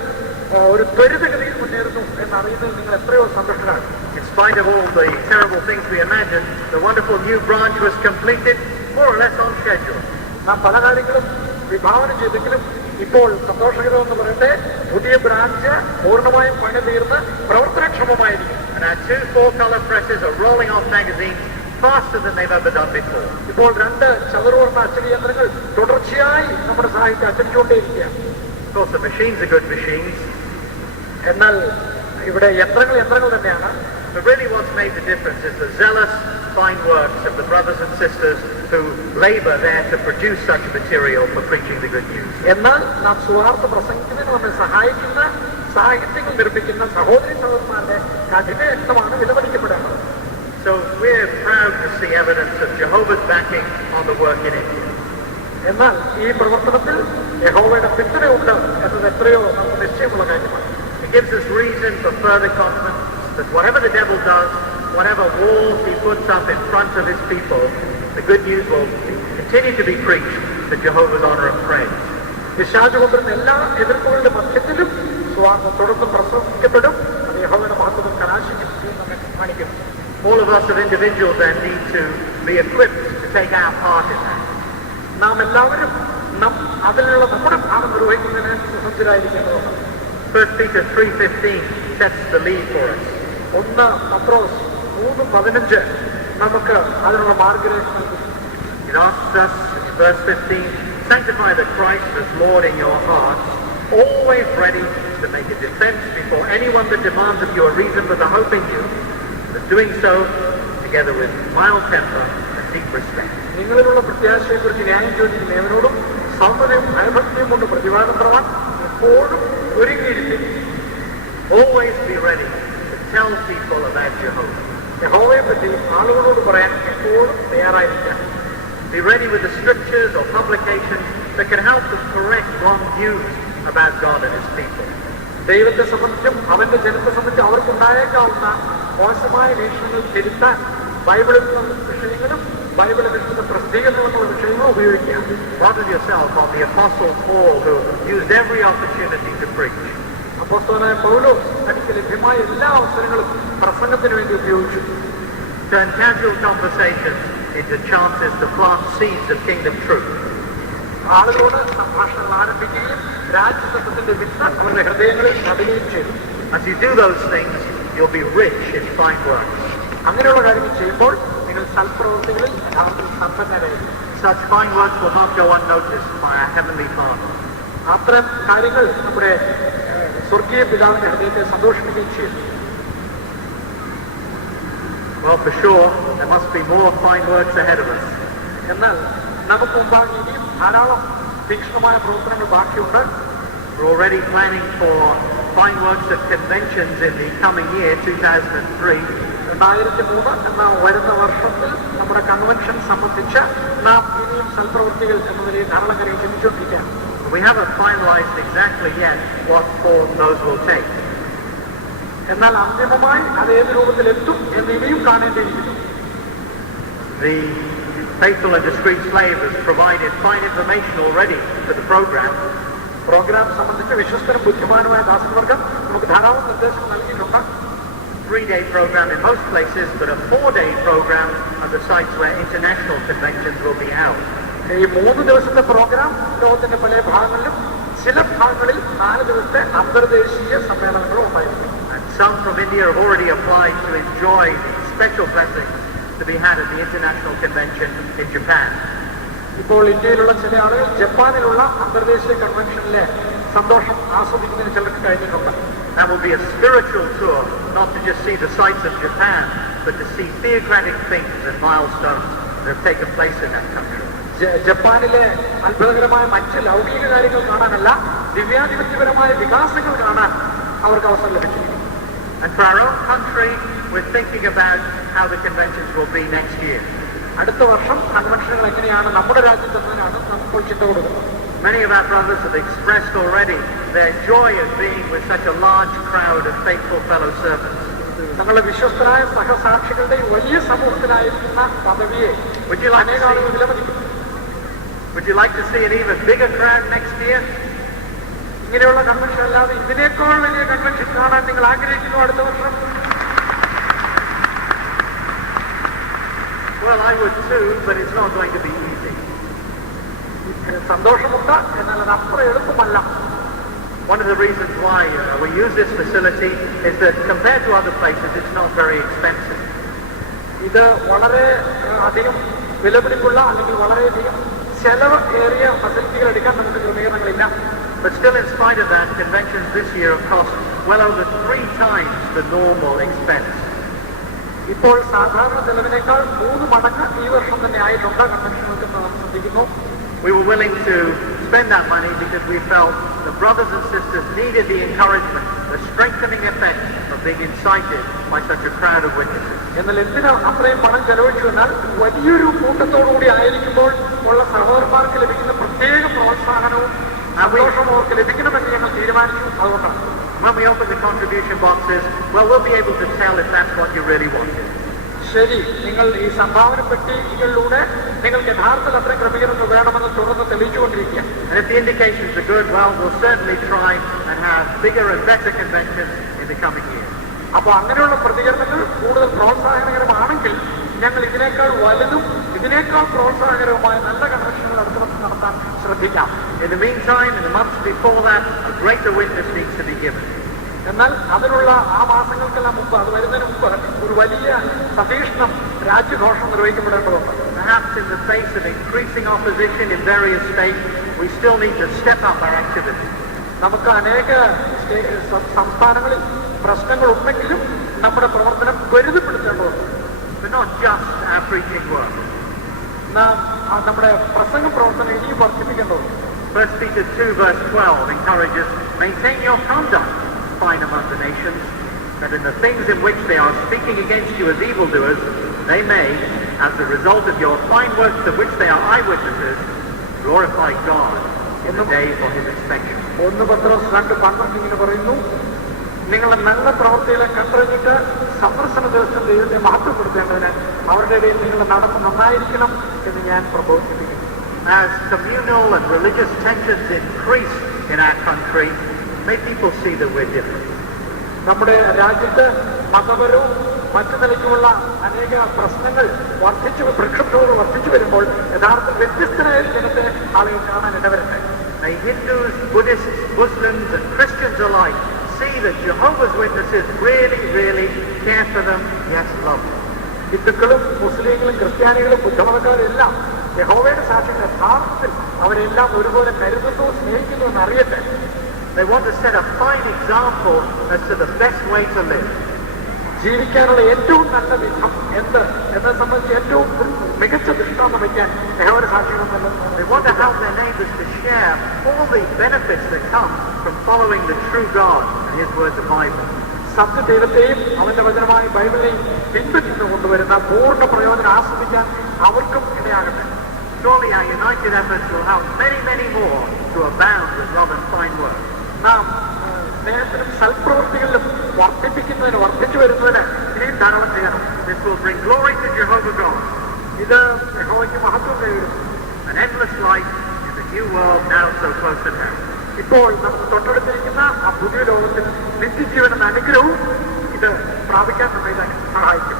ഒരു ത്വരിതഗതിയിൽ മുന്നേറുന്നു എന്നറിയുന്നതിൽ നിങ്ങൾ എത്രയോ സന്തുഷ്ടരാണ്. In spite of all the terrible things we imagined, the wonderful new branch was completed more or less on schedule. നാം പല കാര്യങ്ങളും വിഭാവന ചെയ്തെങ്കിലും ഇപ്പോൾ സന്തോഷകരമെന്ന് പറയട്ടെ, പുതിയ ബ്രാഞ്ച് പൂർണ്ണമായും പണി തീർന്ന് പ്രവർത്തനക്ഷമമായിരിക്കും. And our 2 4-color presses are rolling off magazines faster than they've ever done before. ഇപ്പോൾ 2 ചതുർവർണ്ണ അച്ചടി യന്ത്രങ്ങൾ തുടർച്ചയായി നമ്മുടെ സാഹിത്യം അച്ചടിച്ചുകൊണ്ടേയിരിക്കുകയാണ്. Of course, the machines are good machines. എന്നാൽ ഇവിടെ യന്ത്രങ്ങൾ തന്നെയാണ്. But really what's made the difference is the zealous fine works of the brothers and sisters who labor there to produce such material for preaching the good news. എന്നാൽ നാം സുവാർത്ത പ്രസംഗിക്കുന്നതിന് നമ്മെ സഹായിക്കുന്ന സാഹിത്യങ്ങൾ നിർമ്മിക്കുന്ന സഹോദരി സഹോദരന്മാരുടെ കഠിനയത്നമാണ് വിലമതിക്കപ്പെടേണ്ടത്. So we're proud to see evidence of Jehovah's backing on the work in India. എന്നാൽ ഈ പ്രവർത്തനത്തിൽ യഹോവയുടെ പിന്തുണയുണ്ട് എന്നത് എത്രയോ നമുക്ക് നിശ്ചയമുള്ള കാര്യമാണ്. It gives us reason for further confidence that whatever the devil does, whatever walls he puts up in front of his people, the good news will continue to be preached to Jehovah's honor and praise. പിശാച് കൊണ്ടുവരുന്ന എല്ലാ എതിർപ്പുകളുടെ മധ്യത്തിലും സ്വാർത്ഥം തുടർന്ന് പ്രസംഗിക്കപ്പെടും. അത് യഹോവയുടെ മഹത്വം കലാശിക്കും നമ്മെ കാണിക്കുന്നു. All of us as individuals then need to be equipped to take our part in that. നാം എല്ലാവരും അതിലുള്ള നമ്മുടെ ഭാഗം നിർവഹിക്കുന്നതിന് സുസജ്ജരായിരിക്കേണ്ടതാണ്. 1 Peter 3:15 sets the lead for us. 1 പത്രോസ് 3:15 നമുക്ക് അതിനുള്ള മാർഗ്ഗരേഖ നൽകുന്നു. It asks us, in verse 15, sanctify the Christ as Lord in your hearts, always ready to make a defense before anyone that demands of you a reason for the hope in you, but doing so together with mild temper and deep respect. നിങ്ങളിലുള്ള പ്രത്യാശയെക്കുറിച്ച് ന്യായം ചോദിക്കുന്ന ഏവരോടും സൗന്ദര്യവും ഭയഭക്തിയും കൊണ്ട് പ്രതിവാദം പ്രവാൻ എപ്പോഴും ഒരുങ്ങിയിരിക്കും. Always be ready to tell people about Jehovah. യഹോവയെ പറ്റി ആളുകളോട് പറയാൻ എപ്പോഴും തയ്യാറായിരിക്കാം. Be ready with the scriptures or publications that can help them correct wrong views about God and His people. ദൈവത്തെ സംബന്ധിച്ചും അവന്റെ ജനത്തെ സംബന്ധിച്ചും അവർക്കുണ്ടായേക്കാവുന്ന മോശമായ വീക്ഷണങ്ങൾ തിരുത്താൻ ബൈബിളിൽ നിന്നുള്ള വിഷയങ്ങളും ബൈബിളിൽ നിന്നുള്ള പ്രസിദ്ധീകരണങ്ങളുള്ള വിഷയങ്ങളും ഉപയോഗിക്കാം. Model yourself on the Apostle Paul, who used every opportunity to preach. അപ്പോസ്തലനായ പൗലോസ് തനിക്ക് ലഭ്യമായ എല്ലാ അവസരങ്ങളും പ്രസംഗത്തിന് വേണ്ടി ഉപയോഗിച്ചു. Turn casual conversations into chances to plant seeds of kingdom truth. ആളുകളോട് സംഭാഷണങ്ങൾ ആരംഭിക്കുകയും രാജ്യത്വത്തിന്റെ വിത്ത് അവരുടെ ഹൃദയങ്ങളിൽ നടുകയും ചെയ്തു. As you do those things, you'll be rich in fine works. അങ്ങനെയുള്ള കാര്യങ്ങൾ ചെയ്യുമ്പോൾ നിങ്ങൾ സൽപ്രവൃത്തികളിൽ യഥാർത്ഥത്തിൽ സമ്പന്നരായിരിക്കും. Such fine works will not go unnoticed by our Heavenly Father. അത്തരം കാര്യങ്ങൾ നമ്മുടെ സ്വർഗീയ പിതാവിന്റെ ഹൃദയത്തെ സന്തോഷിപ്പിക്കുകയും ചെയ്യും. Well, for sure, there must be more fine works ahead of us. എന്നാൽ നമുക്ക് മുമ്പാകെ ഇനിയും ധാരാളം തീക്ഷ്ണമായ പ്രവർത്തനങ്ങൾ ബാക്കിയുണ്ട്. We're already planning for fine works at conventions in the coming year, 2003. 2003 എന്ന വരുന്ന വർഷത്തിൽ നമ്മുടെ കൺവെൻഷൻ സംബന്ധിച്ച് നാം ഇനിയും സൽപ്രവൃത്തികൾ എന്ന നിലയിൽ ധാരാളം കാര്യം ചിന്തിച്ചുകൊണ്ടിരിക്കുകയാണ്. We haven't finalized exactly yet what form those will take. എന്നാൽ അന്തിമമായി അത് ഏത് രൂപത്തിലെത്തും എന്ന് ഇനിയും കാണേണ്ടിയിരിക്കുന്നു. The faithful and discreet slave has provided fine information already to the program. Programme സംബന്ധിച്ച് വിശ്വസ്തനും ബുദ്ധിമാനുമായ ദാസന്മാർക്ക് നമുക്ക് ധാരാളം നിർദ്ദേശം നൽകിയിട്ടുണ്ട്. 3-day program in most places, but a 4-day program at the sites where international conventions will be held. ഈ 3 ദിവസത്തെ programme ലോകത്തിന്റെ പല ഭാഗങ്ങളിലും ചില ഭാഗങ്ങളിൽ 4 ദിവസത്തെ അന്തർദേശീയ സമ്മേളനങ്ങളും ഉണ്ടായിരിക്കും. And some from India have already applied to enjoy the special blessings to be had at the International Convention in Japan. ഇപ്പോൾ ഇന്ത്യയിലുള്ള ചില ആളുകൾ ജപ്പാനിലുള്ള അന്തർദേശീയ കൺവെൻഷനിലെ സന്തോഷം ആസ്വദിക്കുന്നതിന് ചിലർക്ക് കഴിഞ്ഞിട്ടുണ്ട്. That will be a spiritual tour, not to just see the sights of Japan, but to see theocratic things and milestones that have taken place in that country. ജപ്പാനിലെ അത്ഭുതകരമായ മറ്റ് ലൗകിക കാര്യങ്ങൾ കാണാനല്ല, ദിവ്യാധിപത്യപരമായ വികാസങ്ങൾ കാണാൻ അവർക്ക് അവസരം ലഭിച്ചിരിക്കുന്നു. And for our own country, we're thinking about how the conventions will be next year. അടുത്ത വർഷം കൺവെൻഷനുകൾ എങ്ങനെയാണ് നമ്മുടെ രാജ്യത്തെന്നതിനാണ് നമ്മൾ ചിന്ത കൊടുക്കുന്നത്. Many of our brothers have expressed already their joy of being with such a large crowd of faithful fellow servants. തങ്ങളുടെ വിശ്വസ്തരായ സഹസാക്ഷികളുടെ വലിയ സമൂഹത്തിലായിരിക്കുന്ന പദവിയെ അനേക ആളുകൾ വിലമതിക്കും. Would you like to see an even bigger crowd next year? ഇങ്ങനെയുള്ള convention അല്ലാതെ ഇതിനേക്കാൾ വലിയ convention കാണാൻ നിങ്ങൾ ആഗ്രഹിക്കുന്നു അടുത്ത വർഷം? Well, I would too, but it's not going to be easy. സന്തോഷമുണ്ട്, എന്നാൽ അത് അത്ര എളുപ്പമല്ല. One of the reasons why we use this facility is that compared to other places, it's not very expensive. ഇത് വളരെ അധികം വിലപിടിപ്പുള്ള അല്ലെങ്കിൽ വളരെയധികം ചെലവ് ഏറിയ ഫെസിലിറ്റികൾ എടുക്കാൻ നമുക്ക് ക്രമീകരണങ്ങളില്ല. But still, in spite of that, conventions this year have cost well over 3 times the normal expense. ഇപ്പോൾ സാധാരണ ചെലവിനേക്കാൾ 3 മടങ്ങ് ഈ വർഷം തന്നെ ആയിട്ടുണ്ട് കൺവെൻഷനുകൾക്ക് നാം ശ്രദ്ധിക്കുന്നു. We were willing to spend that money because we felt the brothers and sisters needed the encouragement, the strengthening effect of being incited by such a crowd of witnesses. എന്നാൽ എന്തിനാ അത്രയും പണം ചെലവഴിച്ചു എന്നാൽ വലിയൊരു കൂട്ടത്തോടുകൂടി ആയിരിക്കുമ്പോൾ ഉള്ള സഹോദരന്മാർക്ക് ലഭിക്കുന്ന പ്രത്യേക പ്രോത്സാഹനവും സന്തോഷവും അവർക്ക് ലഭിക്കണമെന്ന് ഞങ്ങൾ തീരുമാനിച്ചു. അതുകൊണ്ടാണ് when we open the contribution boxes, well, we'll be able to tell if that's what you really wanted. ശരി, നിങ്ങൾ ഈ സംഭാവന പെട്ടികളിലൂടെ നിങ്ങൾക്ക് യഥാർത്ഥത്തിൽ അത്രയും ക്രമീകരണം വേണമെന്ന് തുടർന്ന് തെളിയിച്ചുകൊണ്ടിരിക്കുക. And if the indications are good, well, we'll certainly try and have bigger and better conventions in the coming year. അപ്പോൾ അങ്ങനെയുള്ള പ്രതികരണങ്ങൾ കൂടുതൽ പ്രോത്സാഹനകരമാണെങ്കിൽ ഞങ്ങൾ ഇതിനേക്കാൾ വലുതും ഇതിനേക്കാൾ പ്രോത്സാഹനകരവുമായ നല്ല കൺവെൻഷനുകൾ അടുത്ത വർഷം നടത്താൻ ശ്രദ്ധിക്കാം. In the meantime, in the months before that, a greater witness needs to be given. എന്നാൽ അതിനുള്ള ആ മാസങ്ങൾക്കെല്ലാം മുമ്പ്, അത് വരുന്നതിന് മുമ്പ് ഒരു വലിയ സതീഷ്ണം രാജ്യഘോഷം നിർവഹിക്കപ്പെടേണ്ടതുണ്ട്. Perhaps in the face of increasing opposition in various states, we still need to step up our activity. നമുക്ക് അനേക സംസ്ഥാനങ്ങളിൽ പ്രശ്നങ്ങൾ ഉണ്ടെങ്കിലും നമ്മുടെ പ്രവർത്തനം ത്വരിതപ്പെടുത്തേണ്ടതുണ്ട്. But not just our preaching work. നാം നമ്മുടെ പ്രസംഗ പ്രവർത്തനം ഇനിയും വർദ്ധിപ്പിക്കേണ്ടതുണ്ട്. 1 Peter 2 verse 12 encourages, maintain your conduct fine among the nations, that in the things in which they are speaking against you as evildoers, they may, as the result of your fine works of which they are eyewitnesses, glorify God in the day for his inspection. 1 പത്രോസ് 2:12 ഇങ്ങനെ പറയുന്നു, നിങ്ങളുടെ നല്ല പ്രവൃത്തികളെ കണ്ടറിഞ്ഞിട്ട് സന്ദർശന ദിവസം ദൈവത്തെ മഹത്വപ്പെടുത്തേണ്ടതിന് അവരുടെ ഇടയിൽ നിങ്ങളുടെ നടപ്പ് നന്നായിരിക്കണം എന്ന് ഞാൻ പ്രബോധിപ്പിക്കുന്നു. As communal and religious tensions increase in our country, may people see that we're different. നമ്മുടെ രാജ്യത്ത് മതപരവും മറ്റു നിലയ്ക്കുമുള്ള അനേക പ്രശ്നങ്ങൾ പ്രക്ഷുബ്ധതകൾ വർദ്ധിച്ചു വരുമ്പോൾ യഥാർത്ഥ വ്യത്യസ്തരായ ജനത്തെ ആളുകൾ കാണാൻ ഇടവരട്ടെ. May Hindus, Buddhists, Muslims and Christians alike see that Jehovah's Witnesses really care for them, yes, love them. ഹിന്ദുക്കളും മുസ്ലിങ്ങളും ക്രിസ്ത്യാനികളും ബുദ്ധമതക്കാരും എല്ലാം യഹോവയുടെ സാക്ഷികൾ യഥാർത്ഥത്തിൽ അവരെല്ലാം ഒരുപോലെ കരുതുന്നു, സ്നേഹിക്കുന്നു എന്നറിയട്ടെ. They want to set a fine example as to the best way to live. ജീവിക്കാനുള്ള ഏറ്റവും നല്ല വിധം എന്നെ സംബന്ധിച്ച് ഏറ്റവും മികച്ച ദൃഷ്ടാന്തം വയ്ക്കാൻ യഹോവയുടെ സാക്ഷികൾ. They want to help their neighbors to share all the benefits that come from following the true God and his word, the Bible. സത്യദൈവത്തെയും അവന്റെ വചനമായ ബൈബിളിനെയും പിൻപറ്റിച്ചു കൊണ്ടുവരുന്ന പൂർണ്ണ പ്രയോജനം ആസ്വദിക്കാൻ അവർക്കും ഇടയാകട്ടെ. Surely our united efforts will help many more to abound with love and fine work. നാം സ്നേഹത്തിലും സൽപ്രവൃത്തികളിലും വർദ്ധിച്ചു വരുന്നതിന് ഇനിയും ധാരാളം ചെയ്യണം. This will bring glory to Jehovah God. ഇത് യഹോവയ്ക്ക് മഹത്വം നേടും. An endless life in the new world now so close at hand. ഇപ്പോൾ നമുക്ക് തൊട്ടടുത്തിരിക്കുന്ന ആ പുതിയ ലോകത്തിൽ നിത്യജീവൻ എന്ന അനുഗ്രഹവും ഇത് പ്രാപിക്കാൻ നമ്മെ സഹായിക്കും.